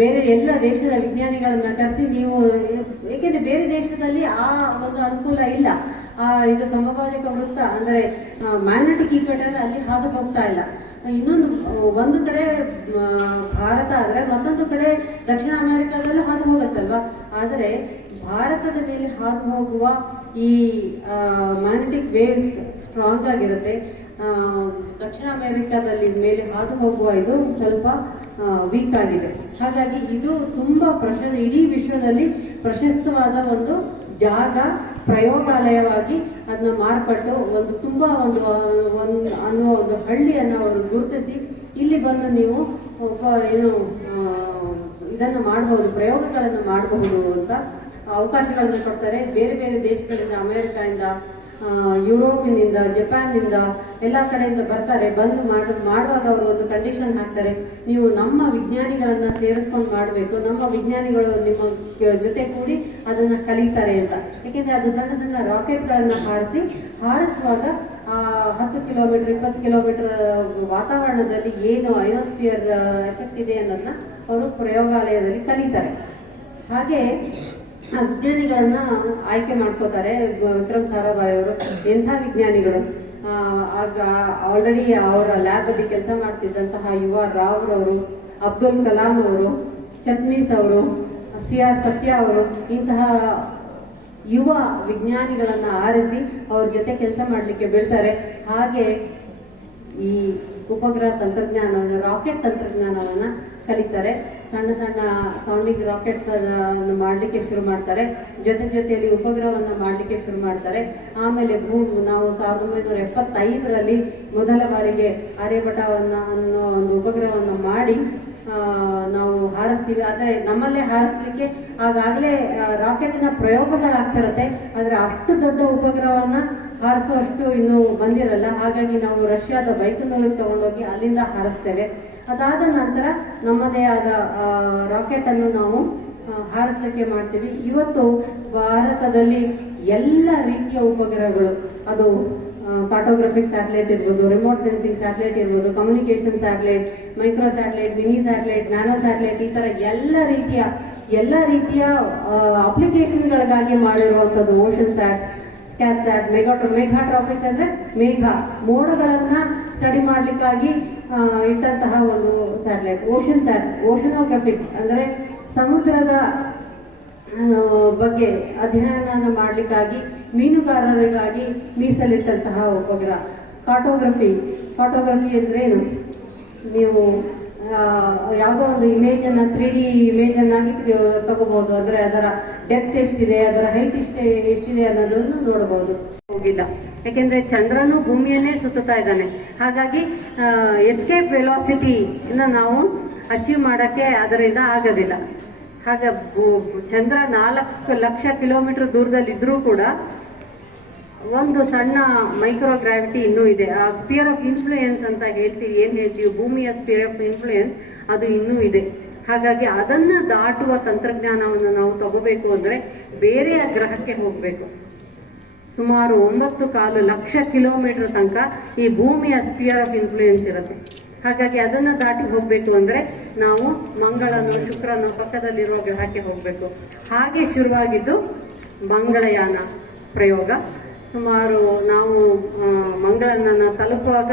ಬೇರೆ ಎಲ್ಲ ದೇಶದ ವಿಜ್ಞಾನಿಗಳನ್ನ ಕರೆಸಿ ನೀವು, ಏಕೆಂದ್ರೆ ಬೇರೆ ದೇಶದಲ್ಲಿ ಆ ಒಂದು ಅನುಕೂಲ ಇಲ್ಲ. ಇದು ಸಮಭಾಜಕ ವೃತ್ತ ಅಂದರೆ ಮ್ಯಾಗ್ನೆಟಿಕ್ ಈಕ್ವೆಟರ್ ಅಲ್ಲಿ ಹಾದು ಹೋಗ್ತಾ ಇಲ್ಲ. ಒಂದು ಕಡೆ ಭಾರತ ಆದರೆ ಮತ್ತೊಂದು ಕಡೆ ದಕ್ಷಿಣ ಅಮೆರಿಕಾದಲ್ಲೂ ಹಾದು ಹೋಗುತ್ತಲ್ವಾ. ಆದರೆ ಭಾರತದ ಮೇಲೆ ಹಾದು ಹೋಗುವ ಈ ಮ್ಯಾಗ್ನೆಟಿಕ್ ವೇವ್ಸ್ ಸ್ಟ್ರಾಂಗ್ ಆಗಿರುತ್ತೆ. ದಕ್ಷಿಣ ಅಮೆರಿಕಾದಲ್ಲಿ ಮೇಲೆ ಹಾದು ಹೋಗುವ ಇದು ಸ್ವಲ್ಪ ವೀಕ್ ಆಗಿದೆ. ಹಾಗಾಗಿ ಇದು ತುಂಬ ಇಡೀ ವಿಶ್ವದಲ್ಲಿ ಪ್ರಶಸ್ತವಾದ ಒಂದು ಜಾಗ, ಪ್ರಯೋಗಾಲಯವಾಗಿ ಅದನ್ನ ಮಾರ್ಪಟ್ಟು ಒಂದು ತುಂಬ ಅನ್ನುವ ಒಂದು ಹಳ್ಳಿಯನ್ನು ಅವರು ಗುರುತಿಸಿ ಇಲ್ಲಿ ಬಂದು ನೀವು ಇದನ್ನು ಮಾಡಬಹುದು, ಪ್ರಯೋಗಗಳನ್ನು ಮಾಡಬಹುದು ಅಂತ ಅವಕಾಶಗಳನ್ನು ಕೊಡ್ತಾರೆ. ಬೇರೆ ಬೇರೆ ದೇಶಗಳಿಂದ, ಅಮೆರಿಕಾದಿಂದ, ಯುರೋಪಿನಿಂದ, ಜಪಾನ್ನಿಂದ ಎಲ್ಲ ಕಡೆಯಿಂದ ಬರ್ತಾರೆ. ಬಂದು ಮಾಡುವಾಗ ಅವರು ಒಂದು ಕಂಡೀಷನ್ ಹಾಕ್ತಾರೆ, ನೀವು ನಮ್ಮ ವಿಜ್ಞಾನಿಗಳನ್ನ ಸೇರಿಸ್ಕೊಂಡು ಮಾಡಬೇಕು, ನಮ್ಮ ವಿಜ್ಞಾನಿಗಳು ನಿಮ್ಮ ಜೊತೆ ಕೂಡಿ ಅದನ್ನ ಕಲಿತಾರೆ ಅಂತ. ಯಾಕೆಂದ್ರೆ ಅದು ಸಣ್ಣ ಸಣ್ಣ ರಾಕೆಟ್ಗಳನ್ನ ಹಾರಿಸುವಾಗ 10 ಕಿಲೋಮೀಟರ್ 20 ಕಿಲೋಮೀಟರ್ ವಾತಾವರಣದಲ್ಲಿ ಏನು ಅಯೋನೋಸ್ಫಿಯರ್ ಎಫೆಕ್ಟ್ ಇದೆ ಅನ್ನೋದನ್ನ ಅವರು ಪ್ರಯೋಗಾಲಯದಲ್ಲಿ ಕಲಿತಾರೆ. ಹಾಗೆ ವಿಜ್ಞಾನಿಗಳನ್ನ ಆಯ್ಕೆ ಮಾಡ್ಕೋತಾರೆ. ವಿಕ್ರಮ್ ಸಾರಾಭಾಯಿ ಅವರು ಎಂಥ ವಿಜ್ಞಾನಿಗಳು, ಆಗ ಆಲ್ರೆಡಿ ಅವರ ಲ್ಯಾಬಲ್ಲಿ ಕೆಲಸ ಮಾಡ್ತಿದ್ದಂತಹ ಯುವ ರಾವ್ ಅವರು, ಅಬ್ದುಲ್ ಕಲಾಂ ಅವರು, ಚಟ್ನೀಸ್ ಅವರು, CR ಸತ್ಯ ಅವರು, ಇಂತಹ ಯುವ ವಿಜ್ಞಾನಿಗಳನ್ನ ಆರಿಸಿ ಅವ್ರ ಜೊತೆ ಕೆಲಸ ಮಾಡಲಿಕ್ಕೆ ಬಿಡ್ತಾರೆ. ಹಾಗೆ ಈ ಉಪಗ್ರಹ ತಂತ್ರಜ್ಞಾನ, ರಾಕೆಟ್ ತಂತ್ರಜ್ಞಾನವನ್ನ ಕಲಿತಾರೆ. ಸಣ್ಣ ಸಣ್ಣ ಸೌಂಡಿಂಗ್ ರಾಕೆಟ್ಸ್ ಮಾಡಲಿಕ್ಕೆ ಶುರು ಮಾಡ್ತಾರೆ. ಜೊತೆಯಲ್ಲಿ ಉಪಗ್ರಹವನ್ನು ಮಾಡಲಿಕ್ಕೆ ಶುರು ಮಾಡ್ತಾರೆ. ಆಮೇಲೆ ನಾವು 1975ರಲ್ಲಿ ಮೊದಲ ಬಾರಿಗೆ ಆರ್ಯಭಟವನ್ನು ಒಂದು ಉಪಗ್ರಹವನ್ನು ಮಾಡಿ ನಾವು ಹಾರಿಸ್ತೀವಿ. ಆದರೆ ನಮ್ಮಲ್ಲೇ ಹಾರಿಸ್ಲಿಕ್ಕೆ ಆಗಾಗಲೇ ರಾಕೆಟ್ನ ಪ್ರಯೋಗಗಳಾಗ್ತಿರುತ್ತೆ. ಆದರೆ ಅಷ್ಟು ದೊಡ್ಡ ಉಪಗ್ರಹವನ್ನು ಹಾರಿಸುವಷ್ಟು ಇನ್ನೂ ಬಂದಿರಲ್ಲ. ಹಾಗಾಗಿ ನಾವು ರಷ್ಯಾದ ಬೈಕ್ನೊಳಗೆ ತಗೊಂಡೋಗಿ ಅಲ್ಲಿಂದ ಹಾರಿಸ್ತೇವೆ. ಅದಾದ ನಂತರ ನಮ್ಮದೇ ಆದ ರಾಕೆಟನ್ನು ನಾವು ಹಾರಿಸಲಿಕ್ಕೆ ಮಾಡ್ತೀವಿ. ಇವತ್ತು ಭಾರತದಲ್ಲಿ ಎಲ್ಲ ರೀತಿಯ ಉಪಗ್ರಹಗಳು, ಅದು ಕಾರ್ಟೋಗ್ರಫಿಕ್ ಸ್ಯಾಟಲೈಟ್ ಇರ್ಬೋದು, ರಿಮೋಟ್ ಸೆನ್ಸಿಂಗ್ ಸ್ಯಾಟಲೈಟ್ ಇರ್ಬೋದು, communication satellite, micro satellite, mini satellite, nano satellite, ಈ ಥರ ಎಲ್ಲ ರೀತಿಯ ಅಪ್ಲಿಕೇಶನ್ಗಳಿಗಾಗಿ ಮಾಡಿರುವಂಥದ್ದು ಓಷನ್ ಸ್ಯಾಟ್, ಸ್ಕ್ಯಾಟ್ ಸ್ಯಾಟ್, ಮೆಗಾಟ್ರಾಪಿಕ್ಸ್ ಅಂದರೆ ಮೇಘ ಮೋಡಗಳನ್ನು ಸ್ಟಡಿ ಮಾಡಲಿಕ್ಕಾಗಿ ಇಟ್ಟಂತಹ ಒಂದು ಸ್ಯಾಟಲೈಟ್. ಓಷನೋಗ್ರಫಿಕ್ ಅಂದರೆ ಸಮುದ್ರದ ಬಗ್ಗೆ ಅಧ್ಯಯನ ಮಾಡಲಿಕ್ಕಾಗಿ ಮೀನುಗಾರರಿಗಾಗಿ ಮೀಸಲಿಟ್ಟಂತಹ ಉಪಗ್ರಹ. ಕಾರ್ಟೋಗ್ರಫಿ ಅಂದರೆ ಏನು? ನೀವು ಯಾವುದೋ ಒಂದು ಇಮೇಜನ್ನು 3D ಇಮೇಜನ್ನಾಗಿ ತಗೋಬಹುದು. ಅಂದರೆ ಅದರ ಡೆಪ್ತ್ ಎಷ್ಟಿದೆ, ಅದರ ಹೈಟ್ ಎಷ್ಟಿದೆ ಅನ್ನೋದನ್ನು ನೋಡಬಹುದು. ಹೋಗಿಲ್ಲ, ಯಾಕೆಂದರೆ ಚಂದ್ರನು ಭೂಮಿಯನ್ನೇ ಸುತ್ತುತ್ತಾ ಇದ್ದಾನೆ. ಹಾಗಾಗಿ ಎಸ್ಕೇಪ್ ವೆಲಾಸಿಟಿನ ನಾವು ಅಚೀವ್ ಮಾಡೋಕ್ಕೆ ಅದರಿಂದ ಆಗೋದಿಲ್ಲ. ಹಾಗೆ ಚಂದ್ರ 4 ಲಕ್ಷ ಕಿಲೋಮೀಟರ್ ದೂರದಲ್ಲಿದ್ದರೂ ಕೂಡ ಒಂದು ಸಣ್ಣ ಮೈಕ್ರೋ ಗ್ರಾವಿಟಿ ಇನ್ನೂ ಇದೆ. ಆ ಸ್ಪಿಯರ್ ಆಫ್ ಇನ್ಫ್ಲೂಯೆನ್ಸ್ ಅಂತ ಹೇಳ್ತೀವಿ, ಭೂಮಿಯ ಸ್ಪಿಯರ್ ಆಫ್ ಇನ್ಫ್ಲೂಯೆನ್ಸ್ ಅದು ಇನ್ನೂ ಇದೆ. ಹಾಗಾಗಿ ಅದನ್ನು ದಾಟುವ ತಂತ್ರಜ್ಞಾನವನ್ನು ನಾವು ತಗೋಬೇಕು ಅಂದರೆ ಬೇರೆಯ ಗ್ರಹಕ್ಕೆ ಹೋಗಬೇಕು. ಸುಮಾರು 9.25 ಲಕ್ಷ ಕಿಲೋಮೀಟರ್ ತನಕ ಈ ಭೂಮಿಯ ಸ್ಪಿಯರ್ ಆಫ್ ಇನ್ಫ್ಲೂಯೆನ್ಸ್ ಇರುತ್ತೆ. ಹಾಗಾಗಿ ಅದನ್ನು ದಾಟಿ ಹೋಗಬೇಕು ಅಂದರೆ ನಾವು ಮಂಗಳನು, ಶುಕ್ರನು ಪಕ್ಕದಲ್ಲಿರುವ ಗ್ರಹಕ್ಕೆ ಹೋಗಬೇಕು. ಹಾಗೆ ಶುರುವಾಗಿದ್ದು ಮಂಗಳಯಾನ ಪ್ರಯೋಗ. ಸುಮಾರು ನಾವು ಮಂಗಳನನ್ನು ತಲುಪುವಾಗ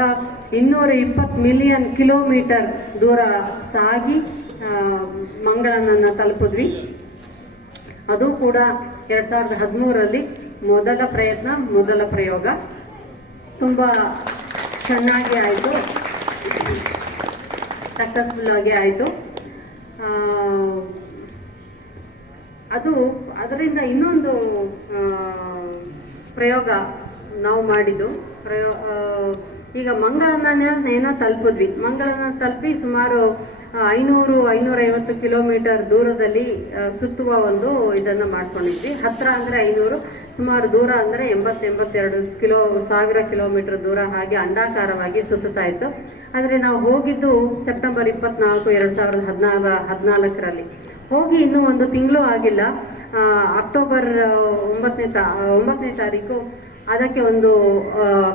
220 ಮಿಲಿಯನ್ ಕಿಲೋಮೀಟರ್ ದೂರ ಸಾಗಿ ಮಂಗಳನನ್ನು ತಲುಪಿದ್ವಿ. ಅದು ಕೂಡ 2013ರಲ್ಲಿ ಮೊದಲ ಪ್ರಯೋಗ ತುಂಬ ಚೆನ್ನಾಗಿ ಆಯಿತು, ಸಕ್ಸಸ್ಫುಲ್ ಆಗಿ ಆಯಿತು. ಅದರಿಂದ ಇನ್ನೊಂದು ಪ್ರಯೋಗ ನಾವು ಮಾಡಿದ್ದು ಈಗ ಮಂಗಳನ ತಲುಪಿದ್ವಿ. ಮಂಗಳನ ತಲುಪಿ ಸುಮಾರು 500-550 ಕಿಲೋಮೀಟರ್ ದೂರದಲ್ಲಿ ಸುತ್ತುವ ಒಂದು ಇದನ್ನು ಮಾಡ್ಕೊಂಡಿದ್ವಿ. ಹತ್ರ ಅಂದರೆ 500, ಸುಮಾರು ದೂರ ಅಂದರೆ 80-82 ಕಿಲೋಮೀಟರ್ ದೂರ ಹಾಗೆ ಅಂಡಾಕಾರವಾಗಿ ಸುತ್ತುತ್ತಾ ಇತ್ತು. ಆದರೆ ನಾವು ಹೋಗಿದ್ದು ಸೆಪ್ಟೆಂಬರ್ 24, 2014ರಲ್ಲಿ. ಹೋಗಿ ಇನ್ನೂ 1 ತಿಂಗಳು ಆಗಿಲ್ಲ. ಅಕ್ಟೋಬರ್ 9ನೇ ತಾರೀಕು ಅದಕ್ಕೆ ಒಂದು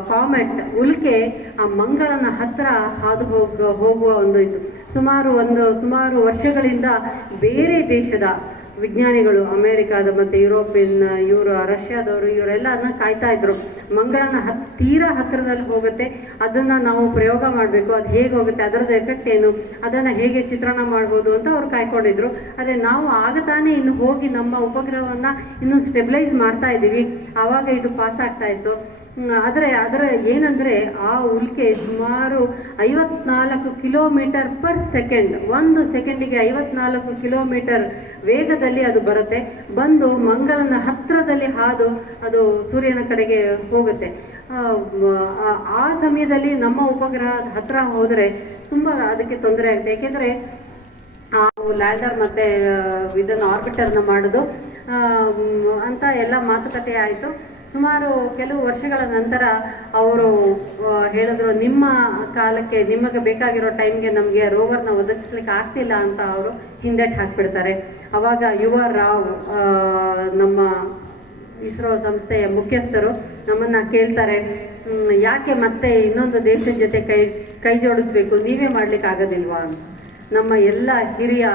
ಕಾಮೆಟ್ ಉಲ್ಕೆ ಆ ಮಂಗಳನ ಹತ್ರ ಹಾದು ಹೋಗುವ ಒಂದು ಇದು. ಸುಮಾರು ವರ್ಷಗಳಿಂದ ಬೇರೆ ದೇಶದ ವಿಜ್ಞಾನಿಗಳು, ಅಮೆರಿಕಾದ ಮತ್ತು ರಷ್ಯಾದವರು ಇವರೆಲ್ಲ ಅದನ್ನ ಕಾಯ್ತಾ ಇದ್ರು. ಮಂಗಳನ ತೀರಾ ಹತ್ತಿರದಲ್ಲಿ ಹೋಗುತ್ತೆ, ಅದನ್ನು ನಾವು ಪ್ರಯೋಗ ಮಾಡಬೇಕು, ಅದು ಹೇಗೆ ಹೋಗುತ್ತೆ, ಅದರದ್ದು ಎಫೆಕ್ಟ್ ಏನು, ಅದನ್ನು ಹೇಗೆ ಚಿತ್ರಣ ಮಾಡ್ಬೋದು ಅಂತ ಅವ್ರು ಕಾಯ್ಕೊಂಡಿದ್ರು. ಆದರೆ ನಾವು ಆಗ ತಾನೇ ಇನ್ನು ಹೋಗಿ ನಮ್ಮ ಉಪಗ್ರಹವನ್ನು ಇನ್ನೂ ಸ್ಟೆಬಿಲೈಸ್ ಮಾಡ್ತಾ ಇದ್ದೀವಿ. ಆವಾಗ ಇದು ಪಾಸ್ ಆಗ್ತಾ ಇತ್ತು. ಅದರ ಏನಂದರೆ ಆ ಉಲ್ಕೆ ಸುಮಾರು 54 ಕಿಲೋಮೀಟರ್ ಪರ್ ಸೆಕೆಂಡ್, 1 ಸೆಕೆಂಡಿಗೆ 54 ಕಿಲೋಮೀಟರ್ ವೇಗದಲ್ಲಿ ಅದು ಬರುತ್ತೆ. ಬಂದು ಮಂಗಳನ ಹತ್ತಿರದಲ್ಲಿ ಹಾದು ಅದು ಸೂರ್ಯನ ಕಡೆಗೆ ಹೋಗುತ್ತೆ. ಆ ಸಮಯದಲ್ಲಿ ನಮ್ಮ ಉಪಗ್ರಹ ಹತ್ರ ಹೋದರೆ ತುಂಬ ಅದಕ್ಕೆ ತೊಂದರೆ ಆಗುತ್ತೆ. ಏಕೆಂದರೆ ಲ್ಯಾಂಡರ್ ಮತ್ತು ಇದನ್ನು ಆರ್ಬಿಟರ್ನ ಮಾಡೋದು ಅಂತ ಎಲ್ಲ ಮಾತುಕತೆ ಆಯಿತು. ಸುಮಾರು ಕೆಲವು ವರ್ಷಗಳ ನಂತರ ಅವರು ಹೇಳಿದ್ರು, ನಿಮ್ಮ ಕಾಲಕ್ಕೆ ನಿಮಗೆ ಬೇಕಾಗಿರೋ ಟೈಮ್ಗೆ ನಮಗೆ ರೋವರ್ನ ಒದಗಿಸ್ಲಿಕ್ಕೆ ಆಗ್ತಿಲ್ಲ ಅಂತ ಅವರು ಹಿಂದೆಟ್ಟು ಹಾಕಿಬಿಡ್ತಾರೆ. ಆವಾಗ ರಾವ್ ನಮ್ಮ ಇಸ್ರೋ ಸಂಸ್ಥೆಯ ಮುಖ್ಯಸ್ಥರು ನಮ್ಮನ್ನು ಕೇಳ್ತಾರೆ, ಯಾಕೆ ಮತ್ತೆ ಇನ್ನೊಂದು ದೇಶದ ಜೊತೆ ಕೈ ಜೋಡಿಸ್ಬೇಕು, ನೀವೇ ಮಾಡ್ಲಿಕ್ಕೆ ಆಗೋದಿಲ್ವಾ ಅಂತ. ನಮ್ಮ ಎಲ್ಲ ಹಿರಿಯ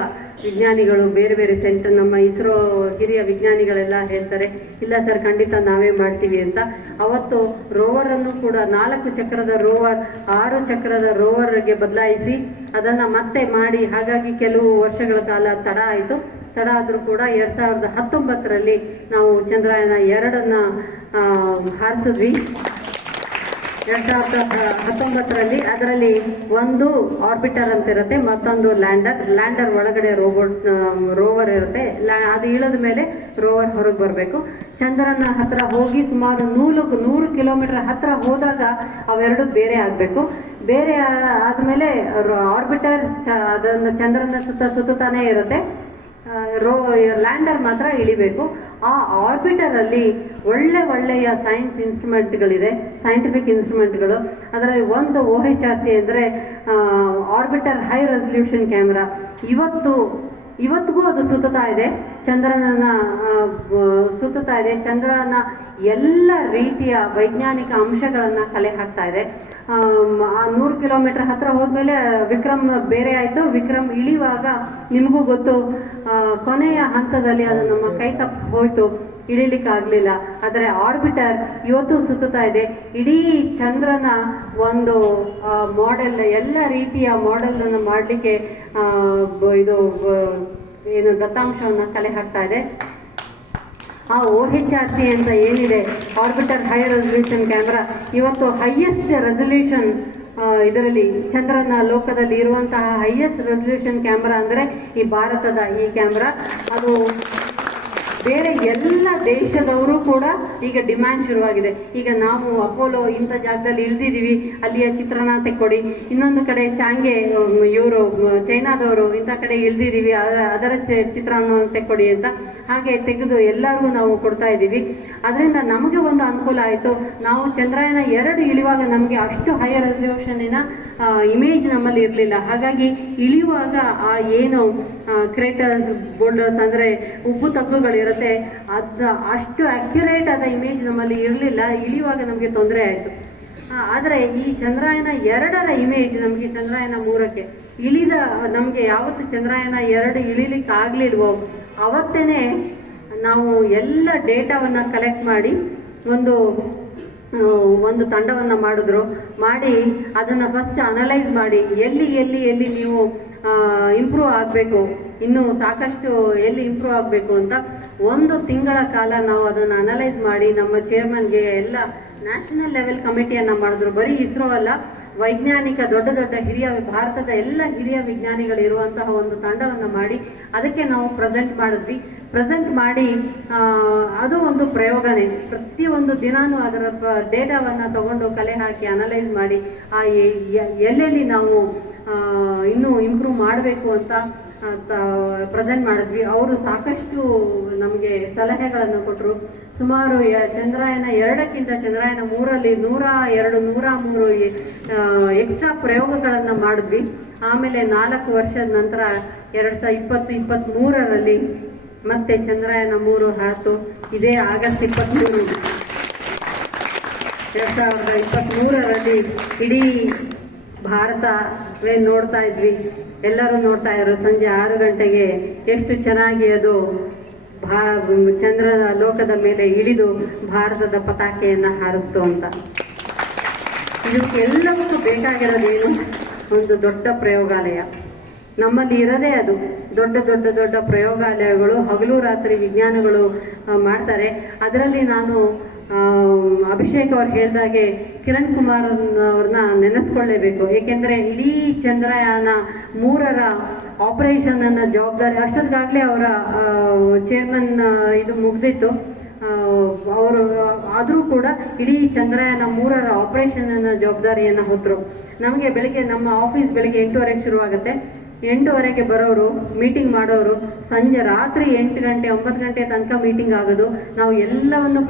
ವಿಜ್ಞಾನಿಗಳು, ಬೇರೆ ಬೇರೆ ಸೆಂಟರ್, ನಮ್ಮ ಇಸ್ರೋ ಹಿರಿಯ ವಿಜ್ಞಾನಿಗಳೆಲ್ಲ ಹೇಳ್ತಾರೆ, ಇಲ್ಲ ಸರ್ ಖಂಡಿತ ನಾವೇ ಮಾಡ್ತೀವಿ ಅಂತ. ಅವತ್ತು ರೋವರನ್ನು ಕೂಡ 4 ಚಕ್ರದ ರೋವರ್ 6 ಚಕ್ರದ ರೋವರ್ಗೆ ಬದಲಾಯಿಸಿ ಅದನ್ನು ಮತ್ತೆ ಮಾಡಿ, ಹಾಗಾಗಿ ಕೆಲವು ವರ್ಷಗಳ ಕಾಲ ತಡ ಆಯಿತು. ತಡ ಆದರೂ ಕೂಡ 2019ರಲ್ಲಿ ನಾವು ಚಂದ್ರಯಾನ 2 ಹಾರಿಸಿದ್ವಿ. 2019ರಲ್ಲಿ ಅದರಲ್ಲಿ ಒಂದು ಆರ್ಬಿಟರ್ ಅಂತ ಇರುತ್ತೆ, ಮತ್ತೊಂದು ಲ್ಯಾಂಡರ್ ಒಳಗಡೆ ರೋವರ್ ಇರುತ್ತೆ. ಅದು ಇಳಿದ ಮೇಲೆ ರೋವರ್ ಹೊರಗೆ ಬರಬೇಕು. ಚಂದ್ರನ ಹತ್ರ ಹೋಗಿ ಸುಮಾರು 100 ಕಿಲೋಮೀಟರ್ ಹತ್ರ ಹೋದಾಗ ಅವೆರಡು ಬೇರೆ ಆಗಬೇಕು. ಬೇರೆ ಆದಮೇಲೆ ಆರ್ಬಿಟರ್ ಅದನ್ನು ಚಂದ್ರನ ಸುತ್ತಾನೇ ಇರುತ್ತೆ. ಲ್ಯಾಂಡರ್ ಮಾತ್ರ ಇಳಿಬೇಕು. ಆ ಆರ್ಬಿಟರಲ್ಲಿ ಒಳ್ಳೆಯ ಸೈನ್ಸ್ ಇನ್ಸ್ಟ್ರೂಮೆಂಟ್ಗಳಿದೆ, ಸೈಂಟಿಫಿಕ್ ಇನ್ಸ್ಟ್ರೂಮೆಂಟ್ಗಳು. ಅದರಲ್ಲಿ ಒಂದು OHRC ಅಂದರೆ ಆರ್ಬಿಟರ್ ಹೈ ರೆಸಲ್ಯೂಷನ್ ಕ್ಯಾಮ್ರಾ. ಇವತ್ತಿಗೂ ಅದು ಸುತ್ತುತ್ತಾ ಇದೆ, ಚಂದ್ರನನ್ನ ಸುತ್ತುತ್ತಾ ಇದೆ. ಚಂದ್ರನ ಎಲ್ಲ ರೀತಿಯ ವೈಜ್ಞಾನಿಕ ಅಂಶಗಳನ್ನು ಕಲೆ ಹಾಕ್ತಾ ಇದೆ. 100 ಕಿಲೋಮೀಟರ್ ಹತ್ರ ಹೋದ್ಮೇಲೆ ವಿಕ್ರಮ್ ಬೇರೆ ಆಯಿತು. ವಿಕ್ರಮ್ ಇಳಿಯುವಾಗ ನಿಮಗೂ ಗೊತ್ತು, ಕೊನೆಯ ಹಂತದಲ್ಲಿ ಅದು ನಮ್ಮ ಕೈ ತಪ್ಪಿ ಹೋಯ್ತು, ಇಳಿಲಿಕ್ಕಾಗಲಿಲ್ಲ. ಆದರೆ ಆರ್ಬಿಟರ್ ಇವತ್ತು ಸುತ್ತುತ್ತಾ ಇದೆ. ಇಡೀ ಚಂದ್ರನ ಒಂದು ಮಾಡೆಲ್, ಎಲ್ಲ ರೀತಿಯ ಮಾಡೆಲನ್ನು ಮಾಡಲಿಕ್ಕೆ ಇದು ಏನು ದತ್ತಾಂಶವನ್ನು ಕಲೆ ಹಾಕ್ತಾ ಇದೆ. ಆ OHRC ಅಂತ ಏನಿದೆ, ಆರ್ಬಿಟರ್ ಹೈ ರೆಸಲ್ಯೂಷನ್ ಕ್ಯಾಮ್ರಾ, ಇವತ್ತು ಹೈಯೆಸ್ಟ್ ರೆಸಲ್ಯೂಷನ್ ಇದರಲ್ಲಿ ಚಂದ್ರನ ಲೋಕದಲ್ಲಿ ಇರುವಂತಹ ಹೈಯೆಸ್ಟ್ ರೆಸಲ್ಯೂಷನ್ ಕ್ಯಾಮ್ರಾ ಅಂದರೆ ಈ ಭಾರತದ ಈ ಕ್ಯಾಮ್ರಾ. ಅದು ಬೇರೆ ಎಲ್ಲ ದೇಶದವರು ಕೂಡ ಈಗ ಡಿಮ್ಯಾಂಡ್ ಶುರುವಾಗಿದೆ. ಈಗ ನಾವು ಅಪೋಲೋ ಇಂಥ ಜಾಗದಲ್ಲಿ ಇಳಿದಿದ್ದೀವಿ, ಅಲ್ಲಿಯ ಚಿತ್ರಣ ತೆಕ್ಕೊಡಿ. ಇನ್ನೊಂದು ಕಡೆ ಚಾಂಗೆ ಇವರು ಚೈನಾದವರು ಇಂಥ ಕಡೆ ಇಳಿದಿದ್ದೀವಿ, ಅದರ ಚಿತ್ರಣ ತೆಕ್ಕೊಡಿ ಅಂತ ಹಾಗೆ ತೆಗೆದು ಎಲ್ಲರಿಗೂ ನಾವು ಕೊಡ್ತಾ ಇದ್ದೀವಿ. ಅದರಿಂದ ನಮಗೆ ಒಂದು ಅನುಕೂಲ ಆಯಿತು. ನಾವು ಚಂದ್ರಯಾನ 2 ಇಳಿಯುವಾಗ ನಮಗೆ ಅಷ್ಟು ಹೈ ರೆಸಲ್ಯೂಷನ್ನಿನ ಇಮೇಜ್ ನಮ್ಮಲ್ಲಿ ಇರಲಿಲ್ಲ. ಹಾಗಾಗಿ ಇಳಿಯುವಾಗ ಆ ಏನು ಕ್ರೇಟರ್ಸ್, ಬೋಲ್ಡರ್ಸ್ ಅಂದರೆ ಉಬ್ಬು ತಗ್ಗುಗಳಿರುತ್ತೆ, ಅಷ್ಟು ಅಕ್ಯುರೇಟ್ ಆದ ಇಮೇಜ್ ನಮ್ಮಲ್ಲಿ ಇರಲಿಲ್ಲ. ಇಳಿಯುವಾಗ ನಮಗೆ ತೊಂದರೆ ಆಯಿತು. ಆದರೆ ಈ ಚಂದ್ರಯಾನ 2ರ ಇಮೇಜ್ ನಮಗೆ ಚಂದ್ರಯಾನ 3ಕ್ಕೆ ನಮಗೆ ಯಾವತ್ತು ಚಂದ್ರಯಾನ 2 ಇಳಿಲಿಕ್ಕೆ ಆಗಲಿಲ್ವೋ ಅವತ್ತೇ ನಾವು ಎಲ್ಲ ಡೇಟಾವನ್ನು ಕಲೆಕ್ಟ್ ಮಾಡಿ ಒಂದು ತಂಡವನ್ನು ಮಾಡಿ ಅದನ್ನು ಫಸ್ಟ್ ಅನಲೈಸ್ ಮಾಡಿ ಎಲ್ಲಿ ನೀವು ಇಂಪ್ರೂವ್ ಆಗಬೇಕು, ಇನ್ನೂ ಸಾಕಷ್ಟು ಎಲ್ಲಿ ಇಂಪ್ರೂವ್ ಆಗಬೇಕು ಅಂತ 1 ತಿಂಗಳ ಕಾಲ ನಾವು ಅದನ್ನು ಅನಲೈಸ್ ಮಾಡಿ ನಮ್ಮ ಚೇರ್ಮನ್ಗೆ ಎಲ್ಲ ನ್ಯಾಷನಲ್ ಲೆವೆಲ್ ಕಮಿಟಿಯನ್ನು ಮಾಡಿದ್ರು. ಬರೀ ಇಸ್ರೋ ಅಲ್ಲ, ವೈಜ್ಞಾನಿಕ ದೊಡ್ಡ ಭಾರತದ ಎಲ್ಲ ಹಿರಿಯ ವಿಜ್ಞಾನಿಗಳು ಇರುವಂತಹ ಒಂದು ತಂಡವನ್ನು ಮಾಡಿ ಅದಕ್ಕೆ ನಾವು ಪ್ರೆಸೆಂಟ್ ಮಾಡಿ ಅದು ಒಂದು ಪ್ರಯೋಗನೇ. ಪ್ರತಿಯೊಂದು ದಿನಾನೂ ಅದರ ಡೇಟಾವನ್ನು ತಗೊಂಡು ಕಲೆ ಹಾಕಿ ಅನಲೈಸ್ ಮಾಡಿ ಎಲ್ಲೆಲ್ಲಿ ನಾವು ಇನ್ನೂ ಇಂಪ್ರೂವ್ ಮಾಡಬೇಕು ಅಂತ ಪ್ರೆಸೆಂಟ್ ಮಾಡಿದ್ವಿ. ಅವರು ಸಾಕಷ್ಟು ನಮಗೆ ಸಲಹೆಗಳನ್ನು ಕೊಟ್ಟರು. ಸುಮಾರು ಚಂದ್ರಯಾನ 2ಕ್ಕಿಂತ ಚಂದ್ರಯಾನ 3ರಲ್ಲಿ 103 ಎಕ್ಸ್ಟ್ರಾ ಪ್ರಯೋಗಗಳನ್ನು ಮಾಡಿದ್ವಿ. ಆಮೇಲೆ 4 ವರ್ಷದ ನಂತರ 2023ರಲ್ಲಿ ಮತ್ತೆ ಚಂದ್ರಯಾನ 3 ಹಾತು. ಇದೇ ಆಗಸ್ಟ್ 23, 2023ರಲ್ಲಿ ಇಡೀ ಭಾರತವೇ ನೋಡ್ತಾ ಇದ್ವಿ, ಎಲ್ಲರೂ ನೋಡ್ತಾ ಇದ್ರು. ಸಂಜೆ 6 ಗಂಟೆಗೆ ಎಷ್ಟು ಚೆನ್ನಾಗಿ ಅದು ಚಂದ್ರನ ಲೋಕದ ಮೇಲೆ ಇಳಿದು ಭಾರತದ ಪತಾಕೆಯನ್ನು ಹಾರಿಸ್ತು ಅಂತ. ಇದಕ್ಕೆಲ್ಲವಕ್ಕೂ ಬೇಕಾಗಿರೋದೇನು? ಒಂದು ದೊಡ್ಡ ಪ್ರಯೋಗಾಲಯ. ನಮ್ಮಲ್ಲಿ ಇರೋದೇ ಅದು. ದೊಡ್ಡ ಪ್ರಯೋಗಾಲಯಗಳು ಹಗಲು ರಾತ್ರಿ ವಿಜ್ಞಾನಿಗಳು ಮಾಡ್ತಾರೆ. ಅದರಲ್ಲಿ ನಾನು ಅಭಿಷೇಕ್ ಅವ್ರು ಹೇಳಿದಾಗೆ ಕಿರಣ್ ಕುಮಾರ್ ಅವ್ರನ್ನ ನೆನೆಸ್ಕೊಳ್ಳೇಬೇಕು. ಏಕೆಂದರೆ ಇಡೀ ಚಂದ್ರಯಾನ 3ರ ಆಪರೇಷನ್ ಅನ್ನ ಜವಾಬ್ದಾರಿ ಅಷ್ಟೊತ್ತಿಗಾಗಲೇ ಅವರ ಚೇರ್ಮನ್ ಇದು ಮುಗ್ದಿತ್ತು. ಅವರು ಆದರೂ ಕೂಡ ಇಡೀ ಚಂದ್ರಯಾನ 3ರ ಆಪರೇಷನ್ ಅನ್ನ ಜವಾಬ್ದಾರಿಯನ್ನು ಹೊತ್ತರು. ನಮಗೆ ಬೆಳಿಗ್ಗೆ ನಮ್ಮ ಆಫೀಸ್ ಬೆಳಿಗ್ಗೆ 8:30ಕ್ಕೆ ಶುರುವಾಗುತ್ತೆ. 8:30ಕ್ಕೆ ಬರೋರು, ಮೀಟಿಂಗ್ ಮಾಡೋರು, ರಾತ್ರಿ 8 ಗಂಟೆ 9 ಗಂಟೆ ತನಕ ಮೀಟಿಂಗ್ ಆಗೋದು. ನಾವು ಎಲ್ಲವನ್ನು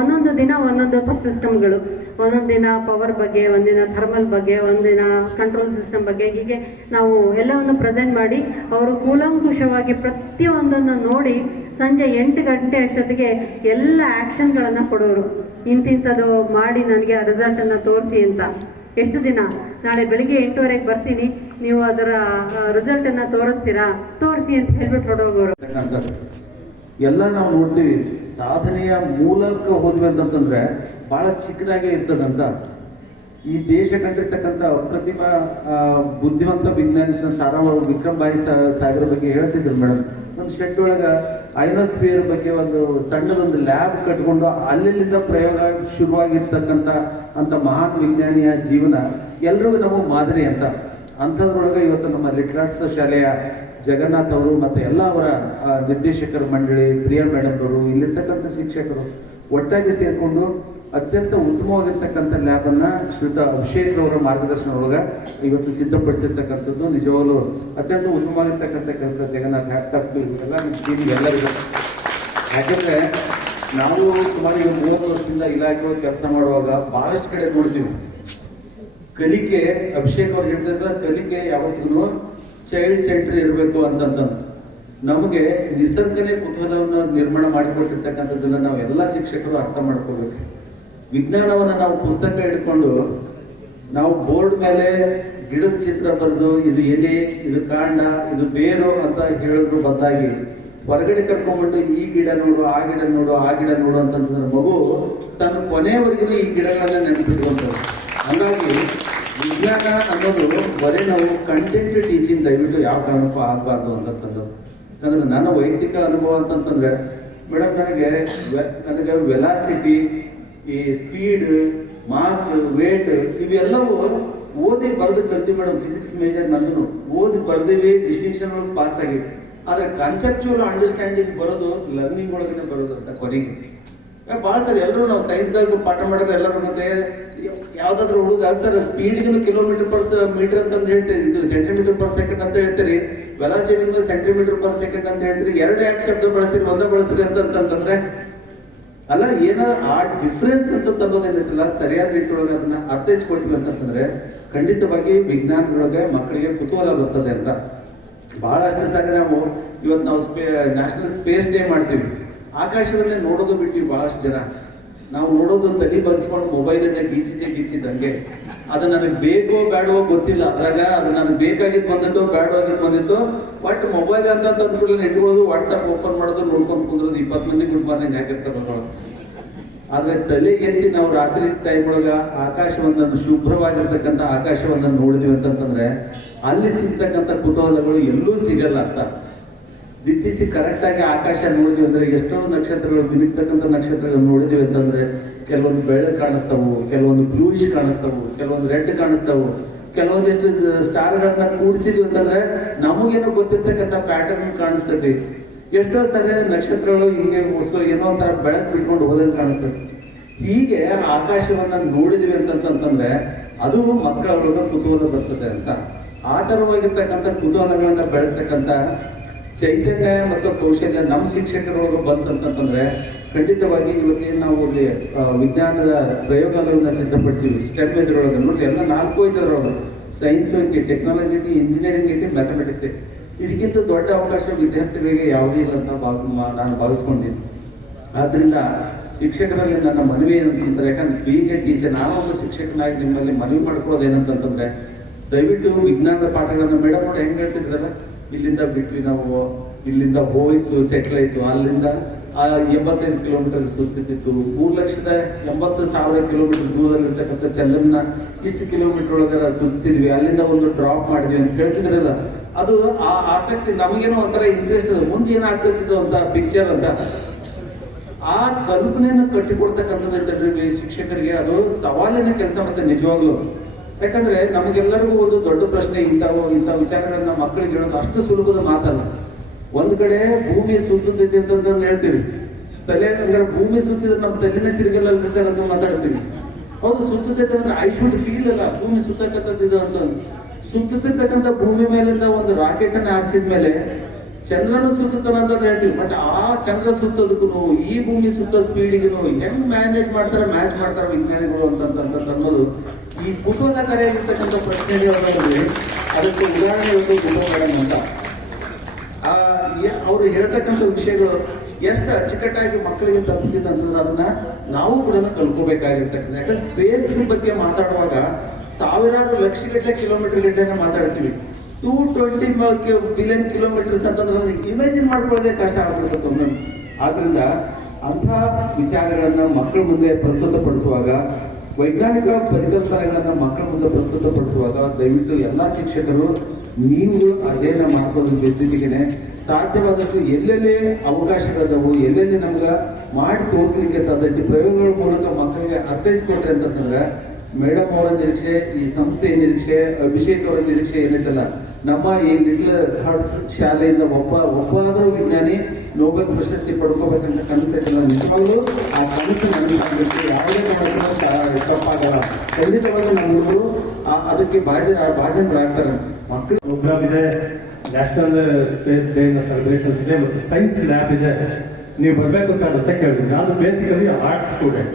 ಒಂದೊಂದು ದಿನ ಒಂದೊಂದು ಸಿಸ್ಟಮ್ಗಳು, ಒಂದೊಂದು ದಿನ ಪವರ್ ಬಗ್ಗೆ, ಒಂದಿನ ಥರ್ಮಲ್ ಬಗ್ಗೆ, ಒಂದಿನ ಕಂಟ್ರೋಲ್ ಸಿಸ್ಟಮ್ ಬಗ್ಗೆ, ಹೀಗೆ ನಾವು ಎಲ್ಲವನ್ನು ಪ್ರೆಸೆಂಟ್ ಮಾಡಿ ಅವರು ಕೂಲಂಕುಷವಾಗಿ ಪ್ರತಿಯೊಂದನ್ನು ನೋಡಿ ಸಂಜೆ 8 ಗಂಟೆ ಅಷ್ಟೊತ್ತಿಗೆ ಎಲ್ಲ ಆ್ಯಕ್ಷನ್ಗಳನ್ನು ಕೊಡೋರು. ಇಂತಿಂಥದ್ದು ಮಾಡಿ ನನಗೆ ಆ ರಿಸಲ್ಟನ್ನು ತೋರಿಸಿ ಅಂತ. ಎಷ್ಟು ದಿನ? ನಾಳೆ ಬೆಳಿಗ್ಗೆ 8:30ಕ್ಕೆ ಬರ್ತೀನಿ, ನೀವು ಅದರ ರಿಸಲ್ಟನ್ನು ತೋರಿಸಿ ಅಂತ ಹೇಳ್ಬಿಟ್ಟು ಹೊರಡೋಗೋರು. ಎಲ್ಲ ನಾವು ನೋಡ್ತೀವಿ, ಸಾಧನೆಯ ಮೂಲಕ ಹೋದ್ವಿ ಅಂತಂದ್ರೆ ಬಹಳ ಚಿಕ್ಕದಾಗೆ ಇರ್ತದಂತ. ಈ ದೇಶ ಕಂಡಿರ್ತಕ್ಕಂಥ ಅಪ್ರತಿಮ ಬುದ್ಧಿವಂತ ವಿಜ್ಞಾನಿ ವಿಕ್ರಮ್ ಬಾಯಿ ಸಾಗರ ಬಗ್ಗೆ ಹೇಳ್ತಿದ್ರು ಮೇಡಮ್. ಒಂದು ಶೆಡ್ ಒಳಗೆ ಐನೋಸ್ಫಿಯರ್ ಬಗ್ಗೆ ಒಂದು ಸಣ್ಣದೊಂದು ಲ್ಯಾಬ್ ಕಟ್ಕೊಂಡು ಅಲ್ಲಿಂದ ಪ್ರಯೋಗ ಶುರುವಾಗಿರ್ತಕ್ಕಂಥ ಮಹಾನ್ ವಿಜ್ಞಾನಿಯ ಜೀವನ ಎಲ್ರಿಗೂ ನಮಗೆ ಮಾದರಿ ಅಂತ. ಅಂಥದ್ರೊಳಗೆ ಇವತ್ತು ನಮ್ಮ ಲಿಟ್ರಾಟ್ಸ್ ಶಾಲೆಯ ಜಗನ್ನಾಥ್ ಅವರು ಮತ್ತು ಎಲ್ಲ ಅವರ ನಿರ್ದೇಶಕರ ಮಂಡಳಿ, ಪ್ರಿಯಾ ಮೇಡಮ್ ಅವರು, ಇಲ್ಲಿರ್ತಕ್ಕಂಥ ಶಿಕ್ಷಕರು ಒಟ್ಟಾಗಿ ಸೇರಿಕೊಂಡು ಅತ್ಯಂತ ಉತ್ತಮವಾಗಿರ್ತಕ್ಕಂಥ ಲ್ಯಾಬನ್ನು ಶ್ರೀಯುತ ಅಭಿಷೇಕ್ ಅವರ ಮಾರ್ಗದರ್ಶನದೊಳಗೆ ಇವತ್ತು ಸಿದ್ಧಪಡಿಸಿರ್ತಕ್ಕಂಥದ್ದು ನಿಜವಾಗಲೂ ಅತ್ಯಂತ ಉತ್ತಮವಾಗಿರ್ತಕ್ಕಂಥ ಕೆಲಸ. ಜಗನ್ನಾಥ್ ಹ್ಯಾಟ್ಸ್ ಆಫ್ ಎಲ್ಲ ನಿಮ್ಮ ಟೀಮ್ಗೆ ಎಲ್ಲರಿಗೂ. ಯಾಕಂದ್ರೆ ನಾವು ಸುಮಾರು ಈಗ 30 ವರ್ಷದಿಂದ ಇಲಾಖೆ ಕೆಲಸ ಮಾಡುವಾಗ ಬಹಳಷ್ಟು ಕಡೆ ನೋಡ್ತೀವಿ. ಕಲಿಕೆ, ಅಭಿಷೇಕ್ ಅವ್ರು ಹೇಳ್ತಿದ್ರೆ ಕಲಿಕೆ ಯಾವತ್ತಿಗೂ ಚೈಲ್ಡ್ ಸೆಂಟರ್ ಇರಬೇಕು ಅಂತಂತ. ನಮಗೆ ನಿಸರ್ಗನೇ ಕುತೂಹಲವನ್ನು ನಿರ್ಮಾಣ ಮಾಡಿಕೊಟ್ಟಿರ್ತಕ್ಕಂಥದ್ದನ್ನ ನಾವು ಎಲ್ಲ ಶಿಕ್ಷಕರು ಅರ್ಥ ಮಾಡ್ಕೋಬೇಕು. ವಿಜ್ಞಾನವನ್ನು ನಾವು ಪುಸ್ತಕ ಹಿಡ್ಕೊಂಡು ನಾವು ಬೋರ್ಡ್ ಮೇಲೆ ಗಿಡದ ಚಿತ್ರ ಬರೆದು ಇದು ಎಲೆ, ಇದು ಕಾಂಡ, ಇದು ಬೇರು ಅಂತ ಹೇಳಿದ್ರು ಬದಲಾಗಿ ಹೊರಗಡೆ ಕರ್ಕೊಂಡ್ಬಂದು ಈ ಗಿಡ ನೋಡು, ಆ ಗಿಡ ನೋಡು, ಆ ಗಿಡ ನೋಡು ಅಂತಂದ್ರೆ ಮಗು ತನ್ನ ಕೊನೆಯವರೆಗೂ ಈ ಗಿಡಗಳನ್ನ ನೆನಪಿಟ್ಕೊಂತಾರೆ. ಹಾಗಾಗಿ ವಿಜ್ಞಾನ ಅನ್ನೋದು ಬರೀ ನಾವು ಕಂಟೆಂಟ್ ಟೀಚಿಂಗ್ ದಯವಿಟ್ಟು ಯಾವ ಕಾರಣಕ್ಕೂ ಆಗಬಾರ್ದು ಅಂತಂದು. ಯಾಕಂದ್ರೆ ನನ್ನ ವೈಯಕ್ತಿಕ ಅನುಭವ ಅಂತಂತಂದ್ರೆ ಮೇಡಮ್ ನನಗೆ ವೆಲಾಸಿಟಿ, ಈ ಸ್ಪೀಡ್, ಮಾಸ್, ವೇಟ್ ಇವೆಲ್ಲವೂ ಓದಿ ಬರೆದು ಕಲ್ತೀವಿ ಮೇಡಮ್. ಫಿಸಿಕ್ಸ್ ಮೇಜರ್ ನಂದು ಓದಿ ಬರ್ದೀವಿ, ಡಿಸ್ಟಿಂಕ್ಷನ್ ಒಳಗೆ ಪಾಸ್ ಆಗಿವಿ. ಆದರೆ ಕಾನ್ಸೆಪ್ಚುವಲ್ ಅಂಡರ್ಸ್ಟ್ಯಾಂಡಿಂಗ್ ಬರೋದು ಲರ್ನಿಂಗ್ ಒಳಗಡೆ ಬರೋದು ಅಂತ ಕೊನೆಗೆ. ಭಾಳ ಸರ್ ಎಲ್ಲರೂ ನಾವು ಸೈನ್ಸ್ದಾಗ ಪಾಠ ಮಾಡಿದ್ರೆ ಎಲ್ಲರೂ ಮತ್ತೆ ಯಾವ್ದಾದ್ರು ಹುಡುಗ ಸರ್ ಸ್ಪೀಡಿಗೂ ಕಿಲೋಮೀಟರ್ ಅಂತಂದು ಹೇಳ್ತೀರಿ, ಇದು ಸೆಂಟಿಮೀಟರ್ ಪರ್ ಸೆಕೆಂಡ್ ಅಂತ ಹೇಳ್ತೀರಿ, ವೆಲಾಸಿಟಿಗೂ ಸೆಂಟಿಮೀಟರ್ ಪರ್ ಸೆಕೆಂಡ್ ಅಂತ ಹೇಳ್ತೀರಿ, ಎರಡು ಯಾಕೆ ಶಬ್ದ ಬಳಸ್ತೀರಿ, ಒಂದೇ ಬಳಸ್ತೀರಿ ಅಂತಂತಂದ್ರೆ ಅಲ್ಲ, ಏನಾದ್ರು ಆ ಡಿಫ್ರೆನ್ಸ್ ಅಂತ ಅನ್ನೋದೇನಿಲ್ಲ ಸರಿಯಾದ ರೀತಿಯೊಳಗೆ ಅದನ್ನ ಅರ್ಥೈಸ್ಕೊಳ್ತೀವಿ ಅಂತಂದ್ರೆ ಖಂಡಿತವಾಗಿ ವಿಜ್ಞಾನದೊಳಗೆ ಮಕ್ಕಳಿಗೆ ಕುತೂಹಲ ಬರ್ತದೆ ಅಂತ. ಬಹಳಷ್ಟು ಸಾರಿ ನಾವು ಇವತ್ತು ನಾವು ನ್ಯಾಷನಲ್ ಸ್ಪೇಸ್ ಡೇ ಮಾಡ್ತೀವಿ, ಆಕಾಶವನ್ನೇ ನೋಡೋದು ಬಿಟ್ಟಿವಿ. ಬಹಳಷ್ಟು ಜನ ನಾವು ನೋಡೋದು ತಲೆ ಬಗ್ಸ್ಕೊಂಡು ಮೊಬೈಲನ್ನೇ ಗೀಚಿದ್ದಂಗೆ. ಅದು ನನಗೆ ಬೇಕೋ ಬೇಡವೋ ಗೊತ್ತಿಲ್ಲ, ಅದ್ರಾಗ ಅದು ನನಗೆ ಬೇಕಾಗಿದ್ದು ಬಂದಿತ್ತು, ಬೇಡವಾಗಿದ್ದು ಬಂದಿತ್ತು. ಬಟ್ ಮೊಬೈಲ್ ಅಂತ ಅಂದ್ಬಿಟ್ಟು ಇಟ್ಕೊಳ್ಳೋದು, ವಾಟ್ಸಪ್ ಓಪನ್ ಮಾಡೋದು, ನೋಡ್ಕೊಂಡು ಕುಂದ್ರೋದು, 20 ಮಂದಿ ಗುಡ್ ಮಾರ್ನಿಂಗ್ ಹಾಕಿರ್ತಾರೆ. ಆದ್ರೆ ತಲೆ ಎತ್ತಿ ನಾವು ರಾತ್ರಿ ಟೈಮ್ ಒಳಗ ಆಕಾಶವನ್ನು, ಶುಭ್ರವಾಗಿರ್ತಕ್ಕಂಥ ಆಕಾಶವನ್ನು ನೋಡಿದ್ವಿ ಅಂತಂದ್ರೆ ಅಲ್ಲಿ ಸಿಗ್ತಕ್ಕಂಥ ಕುತೂಹಲಗಳು ಎಲ್ಲೂ ಸಿಗಲ್ಲ ಅಂತ. ದಿಟ್ಟಿಸಿ ಕರೆಕ್ಟಾಗಿ ಆಕಾಶ ನೋಡಿದ್ವಿ ಅಂದ್ರೆ ಎಷ್ಟೊಂದು ನಕ್ಷತ್ರಗಳು, ಮಿನುಗ್ತಕ್ಕಂಥ ನಕ್ಷತ್ರಗಳು ನೋಡಿದ್ವಿ ಅಂತಂದ್ರೆ ಕೆಲವೊಂದು ಬೆಳಕು ಕಾಣಿಸ್ತಾವು, ಕೆಲವೊಂದು ಬ್ಲೂಯಿಶ್ ಕಾಣಿಸ್ತಾವು, ಕೆಲವೊಂದು ರೆಡ್ ಕಾಣಿಸ್ತಾವು, ಕೆಲವೊಂದಿಷ್ಟು ಸ್ಟಾರ್ಗಳನ್ನ ಕೂಡಿಸಿದ್ವಿ ಅಂತಂದ್ರೆ ನಮಗೇನೋ ಗೊತ್ತಿರ್ತಕ್ಕಂಥ ಪ್ಯಾಟರ್ನ್ ಕಾಣಿಸ್ತೈತಿ. ಎಷ್ಟೋ ಸರಿ ನಕ್ಷತ್ರಗಳು ಹಿಂಗೆ ಏನೋ ಒಂಥರ ಬೆಳಕು ಬಿಟ್ಕೊಂಡು ಹೋದಂಗೆ ಕಾಣಿಸ್ತದೆ. ಹೀಗೆ ಆಕಾಶವನ್ನ ನೋಡಿದ್ವಿ ಅಂತಂತಂದ್ರೆ ಅದು ಮಕ್ಕಳ ಒಳಗೆ ಕುತೂಹಲ ಬರ್ತದೆ ಅಂತ. ಆ ಥರವಾಗಿರ್ತಕ್ಕಂಥ ಕುತೂಹಲಗಳನ್ನ ಬೆಳೆಸ್ತಕ್ಕಂಥ ಚೈತನ್ಯ ಮತ್ತು ಕೌಶಲ್ಯ ನಮ್ಮ ಶಿಕ್ಷಕರೊಳಗೆ ಬಂತಂತಂದ್ರೆ ಖಂಡಿತವಾಗಿ ಇವತ್ತೇನು ನಾವು ಇಲ್ಲಿ ವಿಜ್ಞಾನದ ಪ್ರಯೋಗಾಲಯವನ್ನು ಸಿದ್ಧಪಡಿಸಿವಿ. ಸ್ಟೆಮ್ ಇದರೊಳಗೆ ನೋಡಿ ಎಲ್ಲ 4 ಇದರೊಳಗೆ ಸೈನ್ಸ್ ಐತಿ, ಟೆಕ್ನಾಲಜಿ ಐತಿ, ಇಂಜಿನಿಯರಿಂಗ್ ಐತಿ, ಮ್ಯಾಥಮೆಟಿಕ್ಸ್ ಐತಿ. ಇದಕ್ಕಿಂತ ದೊಡ್ಡ ಅವಕಾಶ ವಿದ್ಯಾರ್ಥಿಗಳಿಗೆ ಯಾವುದೇ ಇಲ್ಲ ಅಂತ ನಾನು ಭಾವಿಸ್ಕೊಂಡಿದ್ದೀನಿ. ಆದ್ದರಿಂದ ಶಿಕ್ಷಕರಲ್ಲಿ ನನ್ನ ಮನವಿ ಏನಂತಂದ್ರೆ, ಯಾಕಂದ್ರೆ ಬೀಯಿಂಗ್ ಎ ಟೀಚರ್, ನಾನೊಂದು ಶಿಕ್ಷಕನಾಗಿ ನಿಮ್ಮಲ್ಲಿ ಮನವಿ ಮಾಡ್ಕೊಳ್ಳೋದು ಏನಂತಂತಂದ್ರೆ ದಯವಿಟ್ಟು ವಿಜ್ಞಾನದ ಪಾಠಗಳನ್ನ ಮೇಡಮ್ ನೋಡಿ ಹೆಂಗೆ ಹೇಳ್ತಿದ್ರಲ್ಲ, ಇಲ್ಲಿಂದ ಬಿಟ್ವಿ ನಾವು, ಇಲ್ಲಿಂದ ಹೋಯ್ತು ಸೆಟ್ಲೈತು, ಅಲ್ಲಿಂದ 85 ಕಿಲೋಮೀಟರ್ ಸುತ್ತಿತ್ತು, 3,80,000 ಕಿಲೋಮೀಟರ್ ದೂರದಲ್ಲಿರ್ತಕ್ಕಂಥ ಚಂದ್ರನ ಇಷ್ಟು ಕಿಲೋಮೀಟರ್ ಒಳಗರ ಸುತ್ತಿಸಿದ್ವಿ, ಅಲ್ಲಿಂದ ಒಂದು ಡ್ರಾಪ್ ಮಾಡಿದ್ವಿ ಅಂತ ಹೇಳ್ತಿದ್ರಲ್ಲ, ಅದು ಆ ಆಸಕ್ತಿ ನಮಗೇನೋ ಒಂಥರ ಇಂಟ್ರೆಸ್ಟ್ ಇದೆ, ಮುಂದೆ ಏನಾಗ್ತಿದ್ದು ಅಂತ ಪಿಕ್ಚರ್ ಅಂತ ಆ ಕಲ್ಪನೆಯನ್ನು ಕಟ್ಟಿಕೊಡ್ತಕ್ಕಂಥದ್ದು ಶಿಕ್ಷಕರಿಗೆ ಅದು ಸವಾಲಿನ ಕೆಲಸ ಮತ್ತೆ ನಿಜವಾಗ್ಲು. ಯಾಕಂದ್ರೆ ನಮಗೆಲ್ಲರಿಗೂ ಒಂದು ದೊಡ್ಡ ಪ್ರಶ್ನೆ, ಇಂಥ ವಿಚಾರಗಳನ್ನ ಮಕ್ಕಳಿಗೆ ಹೇಳೋದು ಅಷ್ಟು ಸುಲಭದ ಮಾತಲ್ಲ. ಒಂದ್ ಕಡೆ ಭೂಮಿ ಸುತ್ತುತ್ತೈತೆ ಅಂತಂದು ಹೇಳ್ತೀವಿ, ತಲೆ ಅಂದ್ರೆ ಭೂಮಿ ಸುತ್ತಿದ್ರೆ ನಮ್ಮ ತಲೆನೇ ತಿರುಗಲ್ಲ ಸರ್ ಅಂತ ಮಾತಾಡ್ತೀವಿ. ಹೌದು, ಸುತ್ತೈತೆ ಅಂದ್ರೆ ಐ ಶುಡ್ ಫೀಲ್ ಅಲ್ಲ, ಭೂಮಿ ಸುತ್ತಕ್ಕಂಥದ್ದು ಅಂತ. ಸುತ್ತಿರ್ತಕ್ಕಂಥ ಭೂಮಿ ಮೇಲಿಂದ ಒಂದು ರಾಕೆಟ್ ಅನ್ನು ಹಾರಿಸಿದ ಮೇಲೆ ಚಂದ್ರನು ಸುತ್ತಾನ ಅಂತ ಹೇಳ್ತೀವಿ. ಬಟ್ ಆ ಚಂದ್ರ ಸುತ್ತೋದಕ್ಕೂ ಈ ಭೂಮಿ ಸುತ್ತೋ ಸ್ಪೀಡಿಗೂ ಹೆಂಗ್ ಮ್ಯಾಚ್ ಮಾಡ್ತಾರ ವಿಜ್ಞಾನಿಗಳು ಅನ್ನೋದು ಈ ಕುತೂಹಲಕಾರಿಯಾಗಿರ್ತಕ್ಕಂಥ ಪ್ರಶ್ನೆಗಳಲ್ಲಿ ಅದಕ್ಕೆ ಉದಾಹರಣೆ ಒಂದು ಗುಣಗಳನ್ನು ಅಂತ ಅವರು ಹೇಳ್ತಕ್ಕಂಥ ವಿಷಯಗಳು ಎಷ್ಟು ಅಚ್ಚುಕಟ್ಟಾಗಿ ಮಕ್ಕಳಿಗೆ ತಲುಪ್ತಿದೆ ಅಂತಂದ್ರೆ ಅದನ್ನ ನಾವು ಕೂಡ ಕಲ್ಕೋಬೇಕಾಗಿರ್ತಕ್ಕಂಥ. ಯಾಕಂದ್ರೆ ಸ್ಪೇಸ್ ಬಗ್ಗೆ ಮಾತಾಡುವಾಗ ಸಾವಿರಾರು ಲಕ್ಷಗಟ್ಟಲೆ ಕಿಲೋಮೀಟರ್ ಗಟ್ಟಲೆ ಮಾತಾಡ್ತೀವಿ. 220 ಬಿಲಿಯನ್ ಕಿಲೋಮೀಟರ್ಸ್ ಅಂತಂದ್ರೆ ಇಮ್ಯಾಜಿನ್ ಮಾಡ್ಕೊಳ್ಳೋದೇ ಕಷ್ಟ ಆಗ್ಬಿಡುತ್ತೆ ಒಮ್ಮೆ. ಆದ್ರಿಂದ ಅಂಥ ವಿಚಾರಗಳನ್ನ ಮಕ್ಕಳ ಮುಂದೆ ಪ್ರಸ್ತುತಪಡಿಸುವಾಗ, ವೈಜ್ಞಾನಿಕ ಪರಿಕಲ್ಪನೆಗಳನ್ನ ಮಕ್ಕಳ ಮುಂದೆ ಪ್ರಸ್ತುತಪಡಿಸುವಾಗ ದಯವಿಟ್ಟು ಎಲ್ಲ ಶಿಕ್ಷಕರು ನೀವು ಅಧ್ಯಯನ ಮಾಡ್ಕೊಳ್ಳೋದ್ರ ಜೊತೆಗೇನೆ ಸಾಧ್ಯವಾದಷ್ಟು ಎಲ್ಲೆಲ್ಲಿ ಅವಕಾಶಗಳಿದಾವು, ಎಲ್ಲೆಲ್ಲಿ ನಮ್ಗೆ ಮಾಡಿ ತೋರಿಸ್ಲಿಕ್ಕೆ ಸಾಧ್ಯತೆ ಪ್ರಯೋಗಗಳ ಮೂಲಕ ಮಕ್ಕಳಿಗೆ ಅರ್ಥೈಸ್ಕೊಟ್ರೆ ಅಂತಂದ್ರೆ ಮೇಡಮ್ ಅವರ ನಿರೀಕ್ಷೆ, ಈ ಸಂಸ್ಥೆಯ ನಿರೀಕ್ಷೆ, ಅಭಿಷೇಕ್ ಅವರ ನಿರೀಕ್ಷೆ ಏನೈತಲ್ಲ, ನಮ್ಮ ಈ ಲಿಟ್ಲ್ ಹಾರ್ಟ್ಸ್ ಶಾಲೆಯಿಂದ ಒಬ್ಬಾದರೂ ವಿಜ್ಞಾನಿ ನೋಬೆಲ್ ಪ್ರಶಸ್ತಿ ಪಡ್ಕೋಬೇಕಂತ ಕನಸು ನಿಜವಾಗ್ಲೂ ಆ ಕನಸು ನನಗೆ ಯಾವುದೇ ತಪ್ಪಾಗಲ್ಲ. ಖಂಡಿತವಾಗಿ ನಮ್ಮವರು ಅದಕ್ಕೆ ಭಾಜನರಾಗ್ತಾರೆ. ಮಕ್ಕಳು ಪ್ರೋಗ್ರಾಮ್ ಇದೆ, ನ್ಯಾಷನಲ್ ಸ್ಪೇಸ್ ಡೇ ಸೆಲೆಬ್ರೇಷನ್ಸ್ ಇದೆ ಮತ್ತು ಸೈನ್ಸ್ ಲ್ಯಾಬ್ ಇದೆ. ನೀವು ಬರಬೇಕು ಸರ್ ಅಂತ ಕೇಳಿದ್ವಿ. ನಾನು ಬೇಸಿಕಲಿ ಆರ್ಟ್ ಸ್ಟೂಡೆಂಟ್.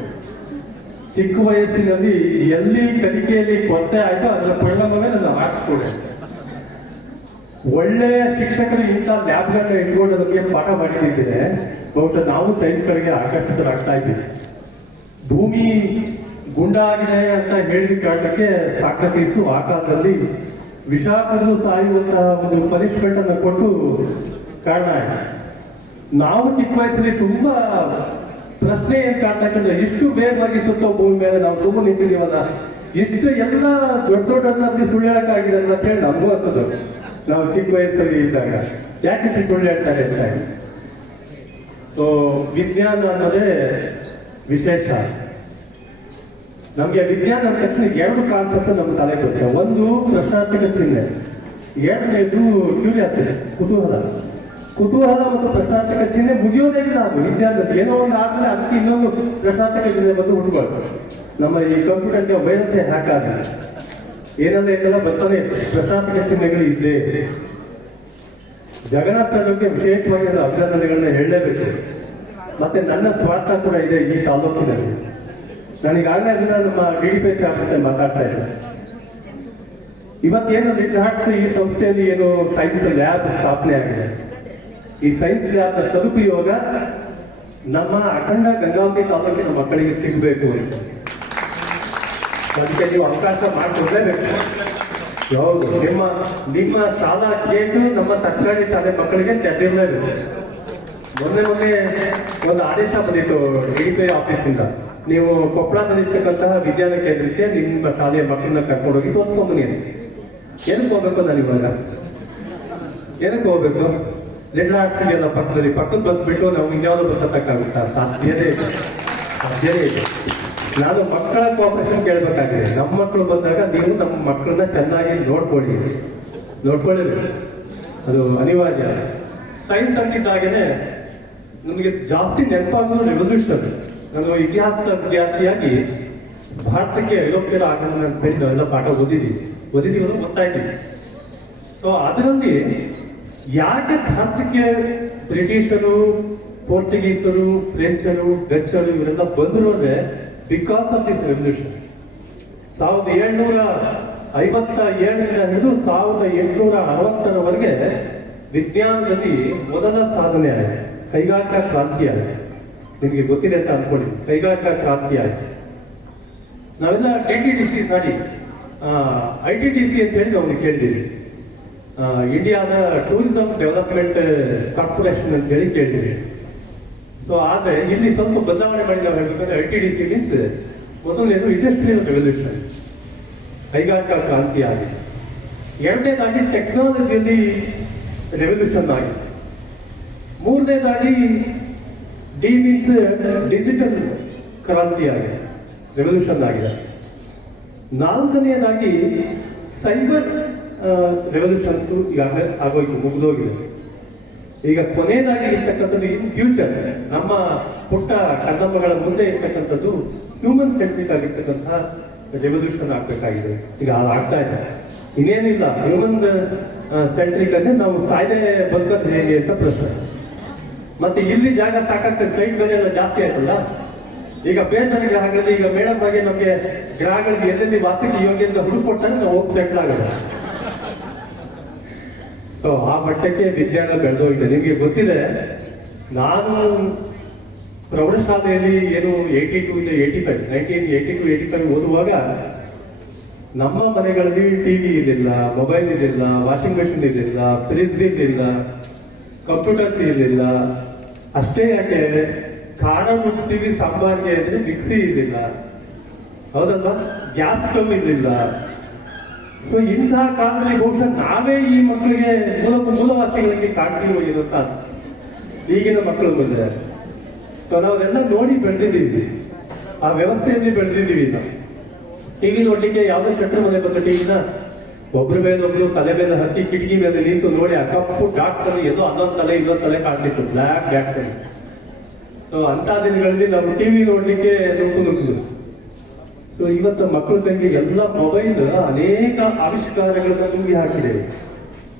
ಚಿಕ್ಕ ವಯಸ್ಸಿನಲ್ಲಿ ಎಲ್ಲಿ ಕಲಿಕೆಯಲ್ಲಿ ಕೊರತೆ ಆಯ್ತು ಅದರ ಪರಿಣಾಮವೇ ನನ್ನ ಆರ್ಟ್ ಸ್ಟೂಡೆಂಟ್. ಒಳ್ಳೆಯ ಶಿಕ್ಷಕರು ಇಂಥ ಲ್ಯಾಬ್ಗಳನ್ನ ಇಟ್ಕೊಂಡು ನಮಗೆ ಪಾಠ ಮಾಡಿದ್ದಿದ್ರೆ ಬಹುಶಃ ನಾವು ಸೈನ್ಸ್ ಕಡೆಗೆ ಆಕರ್ಷಿತರಾಗ್ತಾ ಇದ್ದೀವಿ. ಭೂಮಿ ಗುಂಡಾಗಿದೆ ಅಂತ ಹೇಳಿದ ಕಾರಣಕ್ಕೆ ಸಾಕ್ರಟೀಸು ಆ ಕಾಲದಲ್ಲಿ ವಿಷಾಕರು ಸಾಯುವಂತಹ ಒಂದು ಪನಿಷ್ಮೆಂಟ್ ಅನ್ನು ಕೊಟ್ಟು ಕಾರಣ ಆಯ್ತು. ನಾವು ಚಿಕ್ಕ ವಯಸ್ಸಲ್ಲಿ ತುಂಬಾ ಪ್ರಶ್ನೆ ಏನ್ ಕಾಡ್ತಕ್ಕಂಥ ಇಷ್ಟು ವೇಗವಾಗಿ ಸುತ್ತೋ ಭೂಮಿ ಮೇಲೆ ನಾವು ತುಂಬ ನಿಂತಿದ್ದೀವಲ್ಲ, ಇಷ್ಟು ಎಲ್ಲ ದೊಡ್ಡ ದೊಡ್ಡ ಸುಳ್ಳು ಹೇಳಕ್ಕಾಗಿದೆ ಅಂತ ಹೇಳಿ ನಮಗೂ ಅನ್ಸೋದು. ನಾವು ಚಿಕ್ಕ ವಯಸ್ಸಲ್ಲಿ ಇದ್ದಾಗ ಯಾಕೆ ಸುಳ್ಳು ಹೇಳ್ತಾರೆ ಅಂತ ಹೇಳಿ. ಸೊ ವಿಜ್ಞಾನ ಅನ್ನೋದೇ ವಿಶೇಷ. ನಮಗೆ ವಿಜ್ಞಾನ ಅಂದ ತಕ್ಷಣ ಎರಡು ಕಾನ್ಸೆಪ್ಟ್ ನಮ್ಮ ತಲೆ ಬರುತ್ತೆ. ಒಂದು ಪ್ರಶ್ನಾರ್ಥಕ ಚಿಹ್ನೆ, ಎರಡನೇದು ಕ್ಯೂರಿಯಾಸಿಟಿ, ಕುತೂಹಲ ಮತ್ತು ಪ್ರಶ್ನಾರ್ಥಕ ಚಿಹ್ನೆ ಮುಗಿಯೋದೇ ಇಲ್ಲ. ಅದು ವಿಜ್ಞಾನದಲ್ಲಿ ಏನೋ ಒಂದು ಆದ್ಮೇಲೆ ಅದಕ್ಕೆ ಇನ್ನೊಂದು ಪ್ರಶ್ನಾರ್ಥಕ ಚಿಹ್ನೆ ಬಂದು ಹುಡುಗರು. ನಮ್ಮ ಈ ಕಂಪ್ಯೂಟರ್ಗೆ ವೈರಸ್ಸೇ ಹ್ಯಾಕ್ ಆಗಿದೆ, ಏನೆಲ್ಲ ಬರ್ತಾನೆ ಪ್ರಶ್ನಾರ್ಥಕ ಚಿಹ್ನೆಗಳು ಇದ್ದೇ. ಜಗನ್ನಾಥ್ ತಾಲೂಕಿಗೆ ವಿಶೇಷವಾಗಿ ಅಭಿನಂದನೆಗಳನ್ನ ಹೇಳಲೇಬೇಕು. ಮತ್ತೆ ನನ್ನ ಸ್ವಾರ್ಥ ಕೂಡ ಇದೆ ಈ ತಾಲೂಕಿನಲ್ಲಿ. ನನಗಾಗಲೇ ಅದನ್ನ ನಮ್ಮ DDPI ಆಫೀಸಲ್ಲಿ ಮಾತಾಡ್ತಾ ಇದ್ದೆ. ಇವತ್ತೇನು ಲಿಟಲ್ ಹಾರ್ಟ್ಸ್ ಈ ಸಂಸ್ಥೆಯಲ್ಲಿ ಏನು ಸೈನ್ಸ್ ಲ್ಯಾಬ್ ಸ್ಥಾಪನೆ ಆಗಿದೆ. ಈ ಸೈನ್ಸ್ ಲ್ಯಾಬ್ ಸದುಪಯೋಗ ನಮ್ಮ ಅಖಂಡ ಗಂಗಾವತಿ ತಾಲೂಕಿನ ಮಕ್ಕಳಿಗೆ ಸಿಗಬೇಕು ಅಂತ ಅದಕ್ಕೆ ನೀವು ಅವಕಾಶ ಮಾಡಿಕೊಡ್ಲೇಬೇಕು. ಹೌದು, ನಿಮ್ಮ ಶಾಲಾ ಗೇಟು ನಮ್ಮ ಸರ್ಕಾರಿ ಶಾಲೆ ಮಕ್ಕಳಿಗೆ ತೆರೆದಿರಲೇಬೇಕು. ಮೊನ್ನೆ ಒಂದು ಆದೇಶ ಬಂದಿತ್ತು DDPI ಆಫೀಸಿಂದ, ನೀವು ಕೊಪ್ಪಳದಲ್ಲಿರ್ತಕ್ಕಂತಹ ವಿಜ್ಞಾನ ಕೇಂದ್ರಕ್ಕೆ ನಿಮ್ಮ ಶಾಲೆಯ ಮಕ್ಕಳನ್ನ ಕರ್ಕೊಂಡೋಗಿ ತೋರಿಸ್ಕೊಂಬನಿ. ಏನಕ್ಕೆ ಹೋಗ್ಬೇಕು ನಾನು ಇವಾಗ? ಏನಕ್ಕೆ ಹೋಗ್ಬೇಕು? ಲಿಟಲ್ ಹಾರ್ಟ್ಸ್ ಎಲ್ಲ ಪಕ್ಕದ ಬಸ್ ಬಿಟ್ಟು ನಾವು ಇನ್ಯಾವುದೋ ಬಸ್ ಹತ್ತಕ್ಕಾಗುತ್ತಾ? ಸಾಧ್ಯತೆ ಇದೆ. ನಾನು ಮಕ್ಕಳ ಕೋಆಪರೇಷನ್ ಕೇಳಬೇಕಾಗಿದೆ. ನಮ್ಮ ಮಕ್ಕಳು ಬಂದಾಗ ನೀವು ನಮ್ಮ ಮಕ್ಕಳನ್ನ ಚೆನ್ನಾಗಿ ನೋಡ್ಕೊಳ್ಳಿ, ಅದು ಅನಿವಾರ್ಯ. ಸೈನ್ಸ್ ಅಂತಿದ್ದಾಗೇನೆ ನಮಗೆ ಜಾಸ್ತಿ ನೆನಪಾಗೋದು ರೆವಲ್ಯೂಷನ್. ನಾನು ಇತಿಹಾಸದ ವಿದ್ಯಾರ್ಥಿಯಾಗಿ ಭಾರತಕ್ಕೆ ಐರೋಪ್ಯರ ಆಗಮನ ಅಂತ ಹೇಳಿ ನಾವೆಲ್ಲ ಪಾಠ ಓದಿದ್ದೀವಿ ಗೊತ್ತಾಯ್ತೀವಿ. ಸೊ ಅದರಲ್ಲಿ ಯಾಕೆ ಭಾರತಕ್ಕೆ ಬ್ರಿಟಿಷರು, ಪೋರ್ಚುಗೀಸರು, ಫ್ರೆಂಚರು, ಡಚ್ಚರು ಇವರೆಲ್ಲ ಬಂದರು ಅಂದ್ರೆ ಬಿಕಾಸ್ ಆಫ್ ದಿಸ್ ರೆವಲ್ಯೂಷನ್. 1757ರಿಂದ ಹಿಡಿದು 1860ರವರೆಗೆ ವಿಜ್ಞಾನದಲ್ಲಿ ಮೊದಲ ಸಾಧನೆ ಆಗಿದೆ, ಕೈಗಾರಿಕಾ ಕ್ರಾಂತಿ ಆಗಿದೆ. ನಿಮಗೆ ಗೊತ್ತಿದೆ ಅಂತ ಅನ್ಕೊಳ್ಳಿ, ಕೈಗಾರಿಕಾ ಕ್ರಾಂತಿ ಆಗಿದೆ. ನಾವೆಲ್ಲ TTDC ITDC ಅಂತ ಹೇಳಿ ನಾವು ಕೇಳಿದ್ದೀವಿ. ಇಂಡಿಯಾದ ಟೂರಿಸಂ ಡೆವಲಪ್ಮೆಂಟ್ ಕಾರ್ಪೊರೇಷನ್ ಅಂತ ಹೇಳಿ ಕೇಳಿದ್ದೀವಿ. ಸೊ ಆದರೆ ಇಲ್ಲಿ ಸ್ವಲ್ಪ ಬದಲಾವಣೆ ಮಾಡಿ ನಾವು ಹೇಳ್ಬೇಕಂದ್ರೆ ITDC ಮೀನ್ಸ್ ಮೊದಲನೇದು ಇಂಡಸ್ಟ್ರಿಯಲ್ ರೆವಲ್ಯೂಷನ್, ಕೈಗಾರಿಕಾ ಕ್ರಾಂತಿ ಆಗಿದೆ. ಎರಡನೇದಾಗಿ ಟೆಕ್ನಾಲಜಿಯಲ್ಲಿ ರೆವಲ್ಯೂಷನ್ ಆಗಿದೆ. ಮೂರನೇದಾಗಿ ಡಿ ಮೀನ್ಸ್ ಡಿಜಿಟಲ್ ಕ್ರಾಂತಿ ಆಗಿದೆ, ರೆವಲ್ಯೂಷನ್ ಆಗಿದೆ. ನಾಲ್ಕನೆಯದಾಗಿ ಸೈಬರ್ ರೆವಲ್ಯೂಷನ್ಸ್ ಈಗಾಗಲೇ ಆಗೋಯ್ತು, ಮುಗಿದೋಗಿದೆ. ಈಗ ಕೊನೆಯದಾಗಿ ಇರ್ತಕ್ಕಂಥದ್ದು ಇನ್ ಫ್ಯೂಚರ್ ನಮ್ಮ ಪುಟ್ಟ ಕನ್ನಂಬಗಳ ಮುಂದೆ ಇರ್ತಕ್ಕಂಥದ್ದು ಹ್ಯೂಮನ್ ಸೆಂಟ್ರಿಕ್ ಆಗಿರ್ತಕ್ಕಂತಹ ರೆವಲ್ಯೂಷನ್ ಆಗ್ಬೇಕಾಗಿದೆ. ಈಗ ಆಗ್ತಾ ಇದೆ. ಇನ್ನೇನಿಲ್ಲ, ಹ್ಯೂಮನ್ ಸೆಂಟ್ರಿಕ್ ಅಂದ್ರೆ ನಾವು ಸಾಯ್ದೆ ಬದುಕೋದು ಹೇಗೆ ಅಂತ ಪ್ರಶ್ನೆ. ಮತ್ತೆ ಇಲ್ಲಿ ಜಾಗ ಸಾಕಾಗ್ತದೆ, ಸೈಟ್ ಬೆಲೆ ಎಲ್ಲ ಜಾಸ್ತಿ ಆಯ್ತಲ್ಲ. ಈಗ ಬೇರೆ ಗ್ರಾಹಕರಲ್ಲಿ ಈಗ ಮೇಡಮ್ ಬಗ್ಗೆ ನಮಗೆ ಗ್ರಾಹಕರಿಗೆ ಎಲ್ಲೆಲ್ಲಿ ವಾಸಕ್ಕೆ ಯೋಗ್ಯ ಅಂತ ಹುಡುಕೊಡ್ತಾರೆ, ನಾವು ಹೋಗಿ ಸೆಟ್ಲ್ ಆಗೋದು. ಸೊ ಆ ಮಟ್ಟಕ್ಕೆ ವಿಜ್ಞಾನ ಬೆಳೆದೋಗಿದೆ. ನಿಮಗೆ ಗೊತ್ತಿದೆ, ನಾನು ಪ್ರೌಢಶಾಲೆಯಲ್ಲಿ ಏನು 1982-85 ಓದುವಾಗ ನಮ್ಮ ಮನೆಗಳಲ್ಲಿ ಟಿವಿ ಇರಲಿಲ್ಲ, ಮೊಬೈಲ್ ಇರಲಿಲ್ಲ, ವಾಷಿಂಗ್ ಮೆಷಿನ್ ಇರಲಿಲ್ಲ, ಫ್ರಿಜ್ ಇರಲಿಲ್ಲ, ಕಂಪ್ಯೂಟರ್ಸ್ ಇರಲಿಲ್ಲ. ಅಷ್ಟೇ ಯಾಕೆ, ಖಾರ ಮುಚ್ತೀವಿ ಸಾಂಬಾರ್ಗೆ ಅಂದ್ರೆ ಮಿಕ್ಸಿ ಇರಲಿಲ್ಲ, ಹೌದಲ್ವಾ? ಗ್ಯಾಸ್ ಸ್ಟವ್ ಇರಲಿಲ್ಲ. ಸೊ ಇಂತಹ ಕಾಲದಲ್ಲಿ ಬಹುಶಃ ನಾವೇ ಈ ಮಕ್ಕಳಿಗೆ ಮೂಲವಾಸಿಗಳಿಗೆ ಕಾಡ್ತೀವೋ ಏನೋ ಅಂತ ಈಗಿನ ಮಕ್ಕಳು ಬಂದ್ರೆ. ಸೊ ನಾವೆಲ್ಲ ನೋಡಿ ಬೆಳೆದಿದ್ದೀವಿ, ಆ ವ್ಯವಸ್ಥೆಯಲ್ಲಿ ಬೆಳೆದಿದ್ದೀವಿ. ನಾವು ಟಿವಿ ನೋಡ್ಲಿಕ್ಕೆ ಯಾವುದೋ ಶೆಟ್ರ್ ಮನೆ ಬಂದ ಟಿವಿನ ಒಬ್ರ ಮೇಲೆ ಒಬ್ರು ತಲೆ ಮೇಲೆ ಹತ್ತಿ ಕಿಟಕಿ ಮೇಲೆ ನಿಂತು ನೋಡಿ ಆ ಕಪ್ಪು ಡಾಟ್ಸ್ ಅಲ್ಲಿ ಎಲ್ಲೋ ಇನ್ನೊಂದು ತಲೆ ಕಾಣ್ತಿತ್ತು, ಬ್ಲ್ಯಾಕ್ ಡಾಟ್ಸ್ ಅಲ್ಲಿ. ಸೊ ಅಂತ ದಿನಗಳಲ್ಲಿ ನಾವು ಟಿವಿ ನೋಡ್ಲಿಕ್ಕೆ ನುಗ್ಗುದು. ಸೊ ಇವತ್ತು ಮಕ್ಕಳ ಕೈಗೆ ಎಲ್ಲ ಮೊಬೈಲ್ ಅನೇಕ ಆವಿಷ್ಕಾರಗಳನ್ನ ನುಂಗಿ ಹಾಕಿದೆ.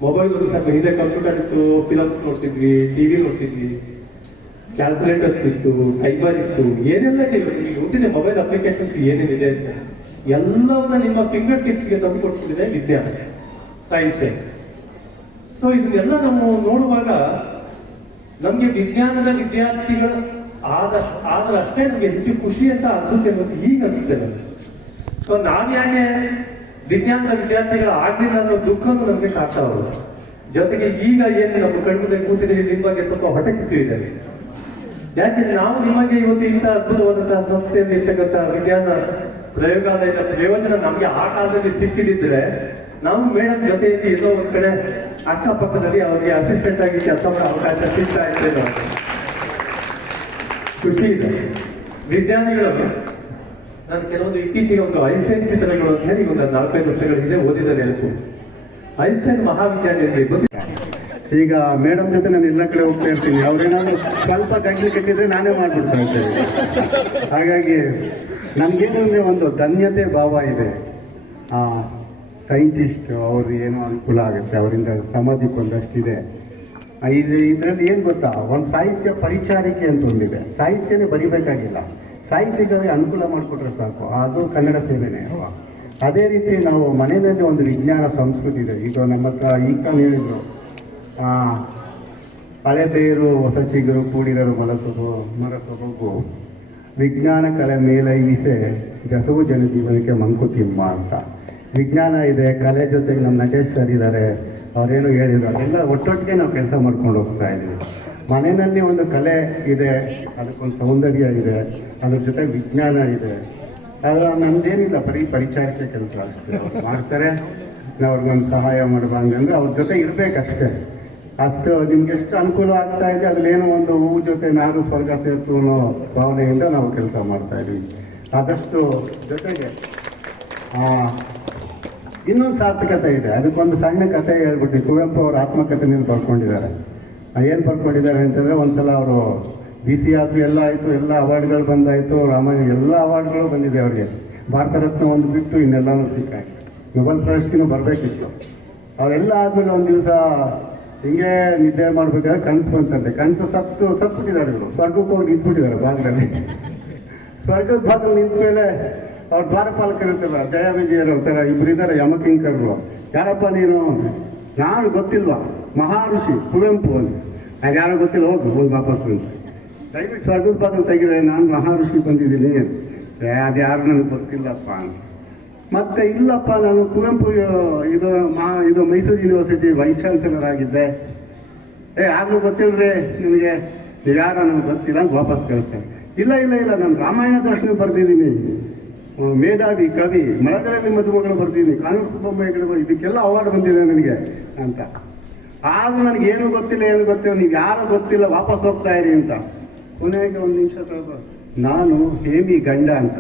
ಮೊಬೈಲ್ ಹಿಂದೆ ಕಂಪ್ಯೂಟರ್ ಇತ್ತು, ಫಿಲಮ್ಸ್ ನೋಡ್ತಿದ್ವಿ, ಟಿವಿ ನೋಡ್ತಿದ್ವಿ. ಕ್ಯಾಲ್ಕುಲೇಟರ್ಸ್ ಇತ್ತು, ಟೈಮರ್ ಇತ್ತು, ಏನೆಲ್ಲ ಇದೆ ಗೊತ್ತಿದೆ. ಮೊಬೈಲ್ ಅಪ್ಲಿಕೇಶನ್ಸ್ ಏನೇನಿದೆ ಅಂತ ಎಲ್ಲವನ್ನ ನಿಮ್ಮ ಫಿಂಗರ್ ಟಿಪ್ಸ್ಗೆ ತಂದು ಕೊಡ್ತಿದೆ ವಿಜ್ಞಾನ, ಸೈನ್ಸ್. ಸೊ ಇದನ್ನೆಲ್ಲ ನಾವು ನೋಡುವಾಗ ನಮ್ಗೆ ವಿಜ್ಞಾನದ ವಿದ್ಯಾರ್ಥಿಗಳು ಆದರಷ್ಟೇ ನಮ್ಗೆ ಹೆಚ್ಚು ಖುಷಿ ಅಂತ ಅನ್ಸುತ್ತೆ ಮತ್ತು ಈಗ ಅನ್ಸುತ್ತೆ ನಮ್ಗೆ. ಸೊ ನಾವ್ಯಾಕೆ ವಿಜ್ಞಾನದ ವಿದ್ಯಾರ್ಥಿಗಳು ಆಗ್ಲಿಲ್ಲ ಅನ್ನೋ ದುಃಖನೂ ನಮ್ಗೆ ಕಾಡ್ತಾ ಹೋದ್ರು. ಜೊತೆಗೆ ಈಗ ಏನು ನಮ್ಮ ಕಣ್ಮುಂದೆ ಕೂತಿದ್ದೀವಿ, ನಿಮ್ಮ ಬಗ್ಗೆ ಸ್ವಲ್ಪ ಹೊಟ್ಟೆ ಕಿಚ್ಚು ಇದ್ದಾರೆ. ಯಾಕೆಂದ್ರೆ ನಾವು ನಿಮಗೆ ಇವತ್ತು ಇಂಥ ಅದ್ಭುತವಾದಂತಹ ಸಂಸ್ಥೆಯಲ್ಲಿ ಇರ್ತಕ್ಕಂಥ ವಿಜ್ಞಾನ ಪ್ರಯೋಗಾಲಯದ ಪ್ರಯೋಜನ ನಮ್ಗೆ ಆ ಕಾಲದಲ್ಲಿ ಸಿಕ್ಕಿದ್ರೆ ನಾವು ಮೇಡಮ್ ಜೊತೆಯಲ್ಲಿ ಎಲ್ಲೋ ಒಂದ್ ಕಡೆ ಅಕ್ಕಪಕ್ಕದಲ್ಲಿ ಅವರಿಗೆ ಅಸಿಸ್ಟೆಂಟ್ ಆಗಿ ಕೆಲಸ ಮಾಡೋ ಅವಕಾಶ ಸಿಗ್ತಾ ಇದ್ದೇವೆ. ಖುಷಿ ಇದೆ. ವಿಜ್ಞಾನಿಗಳು ನಾನು ಕೆಲವೊಂದು ಇತ್ತೀಚೆಗೆ ಒಂದು ಐನ್ಸ್ಟೈನ್ ಚಿತ್ರಗಳು ಅಂತ ಹೇಳಿ ಒಂದು 4-5 ವರ್ಷಗಳ ಹಿಂದೆ ಓದಿದ್ದಾರೆ ಅನ್ಸು. ಐನ್ಸ್ಟೈನ್ ಮಹಾವಿಜ್ಞಾನಿ ಈಗ ಮೇಡಮ್ ಜೊತೆ ನಾನು ಎಲ್ಲ ಕಡೆ ಹೋಗ್ತಾ ಇರ್ತೀನಿ. ಅವ್ರೇನಾದ್ರು ಸ್ವಲ್ಪ ಗಂಟೆ ಕಟ್ಟಿದ್ರೆ ನಾನೇ ಮಾಡ್ಬಿಡ್ತಾ ಇರ್ತೇನೆ. ಹಾಗಾಗಿ ನಮ್ಗೇನು ಅಂದ್ರೆ ಒಂದು ಧನ್ಯತೆ ಭಾವ ಇದೆ. ಸೈಂಟಿಸ್ಟ್ ಅವ್ರು ಏನೋ ಅನುಕೂಲ ಆಗುತ್ತೆ, ಅವರಿಂದ ಸಮಾಜಕ್ಕೆ ಒಂದಷ್ಟಿದೆ. ಇದರಲ್ಲಿ ಏನು ಗೊತ್ತಾ, ಒಂದು ಸಾಹಿತ್ಯ ಪರಿಚಾರಿಕೆ ಅಂತ ಒಂದಿದೆ. ಸಾಹಿತ್ಯನೇ ಬರಿಬೇಕಾಗಿಲ್ಲ, ಸಾಹಿತ್ಯಗಳಿಗೆ ಅನುಕೂಲ ಮಾಡಿಕೊಟ್ರೆ ಸಾಕು, ಅದು ಕನ್ನಡ ಸೇವೆನೇ ಅಲ್ವಾ. ಅದೇ ರೀತಿ ನಾವು ಮನೆಯಲ್ಲಿ ಒಂದು ವಿಜ್ಞಾನ ಸಂಸ್ಕೃತಿ ಇದೆ. ಈಗ ನಮ್ಮ ಹತ್ರ ಈಗ ಹೇಳಿದ್ರು, ಹಳೆ ಬೇರು ಹೊಸ ಚಿಗುರು ಕೂಡಿದರು ಮರಸೊಬಗು ವಿಜ್ಞಾನ ಕಲೆ ಮೇಲೈವಿಸೆ ಗಸವು ಜನಜೀವನಕ್ಕೆ ಮಂಕುತಿಮ್ಮ ಅಂತ. ವಿಜ್ಞಾನ ಇದೆ, ಕಲೆ ಜೊತೆಗೆ ನಮ್ಮ ನಟೇಶ್ ಸರ್ ಇದ್ದಾರೆ, ಅವರೇನು ಹೇಳಿದ್ರು ಅದೆಲ್ಲ ಒಟ್ಟೊಟ್ಟಿಗೆ ನಾವು ಕೆಲಸ ಮಾಡ್ಕೊಂಡು ಹೋಗ್ತಾ ಇದ್ದೀವಿ. ಮನೆಯಲ್ಲಿ ಒಂದು ಕಲೆ ಇದೆ, ಅದಕ್ಕೊಂದು ಸೌಂದರ್ಯ ಇದೆ, ಅದ್ರ ಜೊತೆ ವಿಜ್ಞಾನ ಇದೆ. ಆದರೆ ನಮ್ದೇನಿಲ್ಲ, ಪರಿಚಾರಿಕೆ ಕೆಲಸ ಅಷ್ಟೇ. ಅವ್ರು ಮಾಡ್ತಾರೆ, ನಾವು ಅವ್ರಿಗೊಂದು ಸಹಾಯ ಮಾಡಬಾರ್ದಂದ್ರೆ ಅವ್ರ ಜೊತೆ ಇರಬೇಕಷ್ಟೇ. ಅಷ್ಟು ನಿಮ್ಗೆ ಎಷ್ಟು ಅನುಕೂಲ ಆಗ್ತಾ ಇದೆ, ಅದ್ರೇನೋ ಒಂದು ಹೂ ಜೊತೆ ನಾನು ಸ್ವರ್ಗ ಸೇರ್ತು ಅನ್ನೋ ಭಾವನೆಯಿಂದ ನಾವು ಕೆಲಸ ಮಾಡ್ತಾ ಇದ್ವಿ. ಆದಷ್ಟು ಜೊತೆಗೆ ಇನ್ನೊಂದು ಸಾರ್ಥಕತೆ ಇದೆ. ಅದಕ್ಕೊಂದು ಸಣ್ಣ ಕಥೆ ಹೇಳ್ಬಿಟ್ಟು ಕುವೆಂಪು ಅವ್ರ ಆತ್ಮಕಥೆಯನ್ನು ಬರ್ಕೊಂಡಿದ್ದಾರೆ. ಏನು ಬರ್ಕೊಂಡಿದ್ದಾರೆ ಅಂತಂದ್ರೆ, ಒಂದ್ಸಲ ಅವರು BC ಆದ್ರೂ ಎಲ್ಲ ಆಯಿತು, ಎಲ್ಲ ಅವಾರ್ಡ್ಗಳು ಬಂದಾಯಿತು, ರಾಮಾಯಣ ಎಲ್ಲ ಅವಾರ್ಡ್ಗಳು ಬಂದಿದೆ ಅವರಿಗೆ. ಭಾರತ ರತ್ನ ಒಂದು ಬಿಟ್ಟು ಇನ್ನೆಲ್ಲನೂ ಸಿಕ್ಕಾಯ್ತು. ನೊಬೆಲ್ ಪ್ರಶಸ್ತಿನೂ ಬರಬೇಕಿತ್ತು. ಅವರೆಲ್ಲ ಆದ್ಮೇಲೆ ಒಂದು ದಿವಸ ಹಿಂಗೆ ನಿದ್ದೆ ಮಾಡ್ಬೇಕಾದ್ರೆ ಕನಸು ಬಂತಂತೆ. ಕನಸು ಸತ್ಬಿಟ್ಟಿದ್ದಾರೆ ಇವರು. ಸ್ವರ್ಗಕ್ಕೆ ಹೋಗಿ ನಿಂತ್ಬಿಟ್ಟಿದ್ದಾರೆ ಭಾಗದಲ್ಲಿ. ಸ್ವರ್ಗದ ಭಾಗದಲ್ಲಿ ನಿಂತ ಮೇಲೆ ಅವ್ರ ದ್ವಾರಪಾಲಕರು ಇರ್ತಲ್ಲ, ಜಯ ವಿಜಯರು ಅಂತಾರೆ, ಇಬ್ಬರಿದ್ದಾರೆ ಯಮಕಿಂಕರು. ಯಾರಪ್ಪ ನೀನು? ನಾನು ಗೊತ್ತಿಲ್ವಾ, ಮಹಾಋಷಿ ಕುವೆಂಪು ಅಂತ. ನಾನು ಯಾರೋ ಗೊತ್ತಿಲ್ಲ, ಹೋಗಿ ವಾಪಸ್ ಬಂದು ದಯವಿಟ್ಟು ಸ್ವರ್ಗದ ಭಾಗ ತೆಗೆದ್ರೆ ನಾನು ಮಹಾಋಷಿ ಬಂದಿದ್ದೀನಿ. ಅದು ಯಾರು ನನಗೆ ಗೊತ್ತಿಲ್ಲಪ್ಪ ಅಂತ. ಮತ್ತೆ ಇಲ್ಲಪ್ಪ, ನಾನು ಕುವೆಂಪು ಇದು ಮೈಸೂರು ಯೂನಿವರ್ಸಿಟಿ ವೈಸ್ ಚಾನ್ಸಲರ್ ಆಗಿದ್ದೆ. ಯಾರು ಗೊತ್ತಿಲ್ರಿ ನಿಮಗೆ? ಯಾರು ನನಗೆ ಗೊತ್ತಿಲ್ಲ ಅಂತ ವಾಪಸ್ ಕಳಿಸ್ತಾರೆ. ಇಲ್ಲ ನಾನು ರಾಮಾಯಣ ದರ್ಶನ ಬರ್ದಿದ್ದೀನಿ, ಮೇಧಾವಿ ಕವಿ, ಮಳಗರವಿ ಮದುಮಗಳು ಬರ್ದಿದ್ದೀನಿ, ಕಾನೂರು ಸುಬ್ಬಮ್ಮಯ್ಯಗಳು, ಇದಕ್ಕೆಲ್ಲ ಅವಾರ್ಡ್ ಬಂದಿದೆ ನನಗೆ ಅಂತ. ಆದ್ರೂ ನನಗೇನು ಗೊತ್ತಿಲ್ಲ, ಏನು ಗೊತ್ತಿಲ್ಲ, ನೀವು ಯಾರು ಗೊತ್ತಿಲ್ಲ, ವಾಪಸ್ ಹೋಗ್ತಾ ಇರಿ ಅಂತ. ಕೊನೆಗೆ ಒಂದು ನಿಮಿಷ ನಾನು ಹೇಮಿ ಗಂಡ ಅಂತ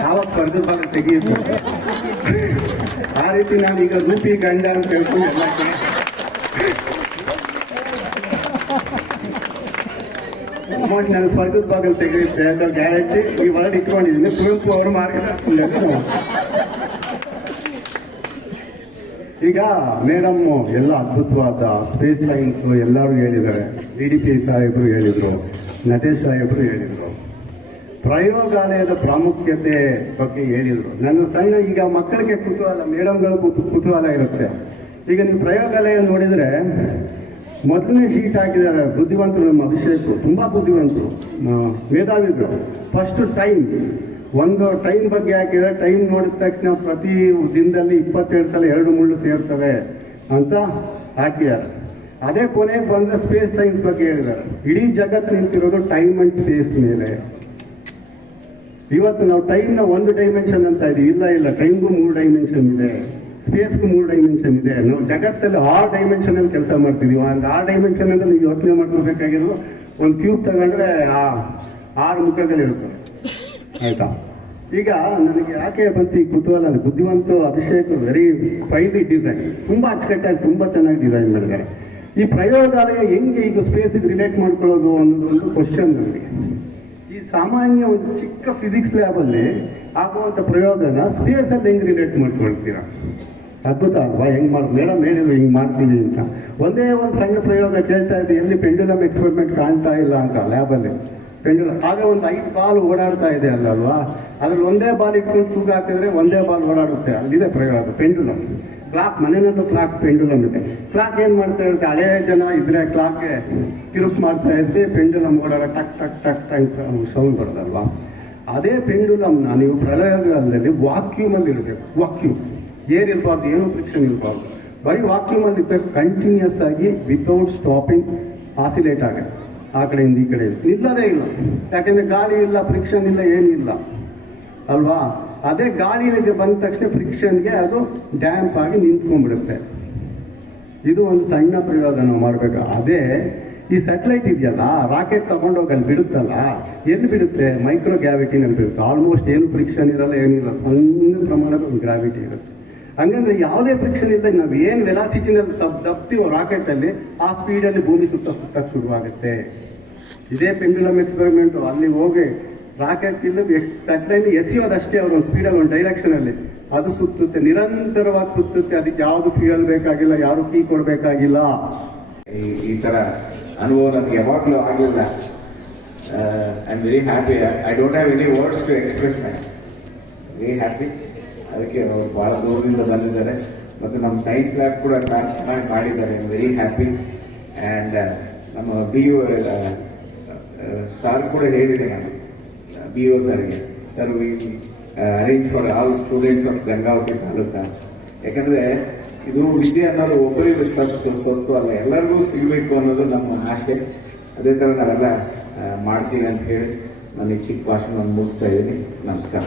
ಯಾವಾಗ ಸ್ವರ್ಗದ ಭಾಗ ತೆಗೆಯಿತು. ಆ ರೀತಿ ನಾನೀಗ ರೂಪಿ ಗಂಡ ಅಂತ ಹೇಳ್ಕೊಂಡು ಎಲ್ಲ ಅಮೌಂಟ್ ನಾನು ಸ್ವರ್ಗದ ಭಾಗ ತೆಗೆಯುತ್ತೆ ಅಂತ ಗ್ಯಾರಂಟಿ ಈ ಒಳಗೆ ಇಟ್ಕೊಂಡಿದ್ದೀನಿ. ಕುವೆಂಪು ಅವರು ಮಾರ್ಗದರ್ಶನ. ಈಗ ಮೇಡಮ್ ಎಲ್ಲ ಅದ್ಭುತವಾದ ಸ್ಪೇಸ್ ಸೈನ್ಸ್ ಎಲ್ಲರೂ ಹೇಳಿದ್ದಾರೆ. DDP ಸಾಹೇಬರು ಹೇಳಿದ್ರು, ನಟೇಶ್ ಸಾಹೇಬರು ಹೇಳಿದ್ರು, ಪ್ರಯೋಗಾಲಯದ ಪ್ರಾಮುಖ್ಯತೆ ಬಗ್ಗೆ ಹೇಳಿದ್ರು. ನನ್ನ ಸಣ್ಣ ಈಗ ಮಕ್ಕಳಿಗೆ ಕುತೂಹಲ, ಮೇಡಮ್ಗಳಿಗೂ ಕುತೂಹಲ ಇರುತ್ತೆ. ಈಗ ನೀವು ಪ್ರಯೋಗಾಲಯ ನೋಡಿದ್ರೆ ಮೊದಲನೇ ಶೀಟ್ ಹಾಕಿದ್ದಾರೆ. ಬುದ್ಧಿವಂತರು ನಮ್ಮ ಅಭಿಷೇಕ್, ತುಂಬಾ ಬುದ್ಧಿವಂತರು, ಮೇಧಾವಿಗಳು. ಫಸ್ಟ್ ಒಂದು ಟೈಮ್ ಬಗ್ಗೆ ಹಾಕಿದ್ರೆ, ಟೈಮ್ ನೋಡಿದ ತಕ್ಷಣ ಪ್ರತಿ ದಿನದಲ್ಲಿ 27 ಸಲ 2 ಮುಳ್ಳು ಸೇರ್ತವೆ ಅಂತ ಹಾಕಿದ್ದಾರೆ. ಅದೇ ಕೊನೆಗೆ ಬಂದ್ರೆ ಸ್ಪೇಸ್ ಸೈನ್ಸ್ ಬಗ್ಗೆ ಹೇಳಿದ್ದಾರೆ. ಇಡೀ ಜಗತ್ತು ನಿಂತಿರೋದು ಟೈಮ್ ಅಂಡ್ ಸ್ಪೇಸ್ ಮೇಲೆ. ಇವತ್ತು ನಾವು ಟೈಮ್ನ ಒಂದು ಡೈಮೆನ್ಷನ್ ಅಂತ ಇದೀವಿ. ಇಲ್ಲ, ಟೈಮ್ಗೂ 3 ಡೈಮೆನ್ಷನ್ ಇದೆ, ಸ್ಪೇಸ್ಗೂ 3 ಡೈಮೆನ್ಷನ್ ಇದೆ. ನಾವು ಜಗತ್ತಲ್ಲಿ 6 ಡೈಮೆನ್ಷನ್ ಅಲ್ಲಿ ಕೆಲಸ ಮಾಡ್ತಿದೀವಿ. ಒಂದು 6 ಡೈಮೆನ್ಷನ್ ಅಂದ್ರೆ ನೀವು ಯೋಚನೆ ಮಾಡ್ಕೋಬೇಕಾಗಿರೋದು, ಒಂದು ಕ್ಯೂಬ್ ತಗೊಂಡ್ರೆ 6 ಮುಖಗಳಿರುತ್ತೆ. ಆಯ್ತಾ? ಈಗ ನನಗೆ ಯಾಕೆ ಬಂತು ಈ ಕುತೂಹಲ ಅಂದ್ರೆ, ಬುದ್ಧಿವಂತ ಅಭಿಷೇಕ್ ವೆರಿ ಫೈನ್ಲಿ ಡಿಸೈನ್, ತುಂಬಾ ಅಚ್ಚುಕಟ್ಟಾಗಿ ತುಂಬಾ ಚೆನ್ನಾಗಿ ಡಿಸೈನ್ ಮಾಡಿದ್ದಾರೆ. ಈ ಪ್ರಯೋಗಾಲಯ ಹೆಂಗೆ ಈಗ ಸ್ಪೇಸಿಗೆ ರಿಲೇಟ್ ಮಾಡ್ಕೊಳ್ಳೋದು ಅನ್ನೋದು ಒಂದು ಕ್ವಶನ್ ನನಗೆ. ಈ ಸಾಮಾನ್ಯ ಒಂದು ಚಿಕ್ಕ ಫಿಸಿಕ್ಸ್ ಲ್ಯಾಬ್ ಅಲ್ಲಿ ಆಗುವಂತ ಪ್ರಯೋಗನ ಸ್ಪೇಸ್ ಅಲ್ಲಿ ಹೆಂಗ್ ರಿಲೇಟ್ ಮಾಡ್ಕೊಳ್ತೀರಾ? ಅದ್ಭುತ ಅಲ್ವಾ? ಹೆಂಗೆ ಮಾಡಿ ಮೇಡಮ್ ಹೇಳಿದ್ರು ಹಿಂಗೆ ಮಾಡ್ತೀವಿ ಅಂತ. ಒಂದೇ ಒಂದು ಸಣ್ಣ ಪ್ರಯೋಗ ಕೇಳ್ತಾ ಇದ್ದೆ, ಎಲ್ಲಿ ಪೆಂಡುಲಮ್ ಎಕ್ಸ್ಪೆರಿಮೆಂಟ್ ಕಾಣ್ತಾ ಇಲ್ಲ ಅಂತ ಲ್ಯಾಬಲ್ಲಿ. ಪೆಂಡುಲಮ್ ಆಗ ಒಂದು 5 ಬಾಲ್ ಓಡಾಡ್ತಾ ಇದೆ ಅಲ್ವಾ, ಅದ್ರಲ್ಲಿ ಒಂದೇ ಬಾಲ್ ಇಟ್ಕೊಂಡು ತೂಗ ಹಾಕಿದ್ರೆ ಒಂದೇ ಬಾಲ್ ಓಡಾಡುತ್ತೆ. ಅಲ್ಲಿದೆ ಪ್ರಯೋಗ, ಪೆಂಡುಲಮ್. ಕ್ಲಾಕ್, ಮನೆಯಲ್ಲೂ ಕ್ಲಾಕ್ ಪೆಂಡುಲಮ್ ಇದೆ. ಕ್ಲಾಕ್ ಏನು ಮಾಡ್ತಾ ಇರುತ್ತೆ, ಹಳೇ ಜನ ಇದ್ರೆ ಕ್ಲಾಕ್ಗೆ ತಿರುಗಿ ಮಾಡ್ತಾ ಇದ್ದೆ, ಪೆಂಡುಲಮ್ ಓಡಾಡ ಟಕ್ ಟಕ್ ಟಕ್ ಟಕ್ ಸೌಂಡ್ ಬರೋದಲ್ವಾ. ಅದೇ ಪೆಂಡುಲಮ್ನ ನೀವು ಪ್ರಯೋಗದಲ್ಲಿ ವಾಕ್ಯೂಮಲ್ಲಿ ಇರಬೇಕು. ವಾಕ್ಯೂಮ್, ಏರ್ ಇರಬಾರ್ದು, ಏನು ಫ್ರಿಕ್ಷನ್ ಇರಬಾರ್ದು, ಬರೀ ವಾಕ್ಯೂಮಲ್ಲಿ ಇರಬೇಕು. ಕಂಟಿನ್ಯೂಸ್ ಆಗಿ ವಿತೌಟ್ ಸ್ಟಾಪಿಂಗ್ ಆಸಿಲೇಟ್ ಆಗುತ್ತೆ, ಆ ಕಡೆಯಿಂದ ಈ ಕಡೆ ನಿಲ್ಲದೇ ಇಲ್ಲ. ಯಾಕೆಂದರೆ ಗಾಳಿ ಇಲ್ಲ, ಫ್ರಿಕ್ಷನ್ ಇಲ್ಲ, ಏನಿಲ್ಲ ಅಲ್ವಾ. ಅದೇ ಗಾಳಿಗೆ ಬಂದ ತಕ್ಷಣ ಫ್ರಿಕ್ಷನ್ಗೆ ಅದು ಡ್ಯಾಂಪ್ ಆಗಿ ನಿಂತ್ಕೊಂಡ್ಬಿಡುತ್ತೆ. ಇದು ಒಂದು ಸಣ್ಣ ಪ್ರಯೋಗ ನಾವು ಮಾಡಬೇಕು. ಅದೇ ಈ ಸ್ಯಾಟಲೈಟ್ ಇದೆಯಲ್ಲ, ರಾಕೆಟ್ ತಗೊಂಡೋಗಿ ಅಲ್ಲಿ ಬಿಡುತ್ತಲ್ಲ, ಎಲ್ಲಿ ಬಿಡುತ್ತೆ? ಮೈಕ್ರೋ ಗ್ರಾವಿಟಿನಲ್ಲಿ ಬಿಡುತ್ತೆ. ಆಲ್ಮೋಸ್ಟ್ ಏನು ಫ್ರಿಕ್ಷನ್ ಇರಲ್ಲ, ಏನಿಲ್ಲ, ಸಣ್ಣ ಪ್ರಮಾಣದ ಒಂದು ಗ್ರಾವಿಟಿ ಇರುತ್ತೆ. ಹಂಗಂದ್ರೆ ಯಾವುದೇ ಫ್ರಿಕ್ಷನ್ ಇಲ್ಲ, ನಾವು ಏನು ವೆಲಾಸಿಟಿನಲ್ಲಿ ತಪ್ತೀವೋ ರಾಕೆಟಲ್ಲಿ, ಆ ಸ್ಪೀಡಲ್ಲಿ ಭೂಮಿ ಸುತ್ತಕ್ಕೆ ಶುರುವಾಗುತ್ತೆ. ಇದೇ ಪೆಂಡುಲಮ್ ಎಕ್ಸ್ಪೆರಿಮೆಂಟು. ಅಲ್ಲಿ ಹೋಗಿ ರಾಕೆಟ್ ಇಲ್ಲ, ಸ್ಯಾಟಲೈಟ್ ಎಸೆಯೋದಷ್ಟೇ, ಅವ್ರ ಒಂದು ಸ್ಪೀಡಲ್ಲಿ, ಒಂದು ಡೈರೆಕ್ಷನಲ್ಲಿ ಅದು ಸುತ್ತುತ್ತೆ, ನಿರಂತರವಾಗಿ ಸುತ್ತುತ್ತೆ. ಅದಕ್ಕೆ ಯಾವುದು ಫ್ಯೂಯಲ್ ಬೇಕಾಗಿಲ್ಲ, ಯಾರು ಕೀ ಕೊಡಬೇಕಾಗಿಲ್ಲ. ಈ ಥರ ಅನುಭವ ನನಗೆ ಯಾವಾಗಲೂ ಆಗಲಿಲ್ಲ. I am very happy. I don't have any words to express my very happy. ಅದಕ್ಕೆ ಅವರು ಭಾಳ ದೂರದಿಂದ ಬಂದಿದ್ದಾರೆ ಮತ್ತು ನಮ್ಮ ಸೈನ್ಸ್ ಲ್ಯಾಬ್ ಕೂಡ ಟ್ರಾನ್ಸ್ಪ್ಲಾಂಟ್ ಮಾಡಿದ್ದಾರೆ. I am very happy. And ನಮ್ಮ BO ಸಾರ್ ಕೂಡ ಹೇಳಿದೆ, ನಾನು BO ಸರ್ಗೆ, sir we arrange for all students of Gangavathi taluka. ಯಾಕಂದರೆ ಇದು ವಿದ್ಯೆ ಅನ್ನೋದು ಒಬ್ಬರಿಗೆ ಸ್ವತ್ತು ಅಲ್ಲ, ಎಲ್ಲರಿಗೂ ಸಿಗಬೇಕು ಅನ್ನೋದು ನಮ್ಮ ಆಶೆ. ಅದೇ ಥರ ನಾವೆಲ್ಲ ಮಾಡ್ತೀವಿ ಅಂತ ಹೇಳಿ ನಾನು ಈ ಚಿಕ್ಕ ಭಾಷಣವನ್ನು ಮುಗಿಸ್ತಾ ಇದ್ದೀನಿ. ನಮಸ್ಕಾರ.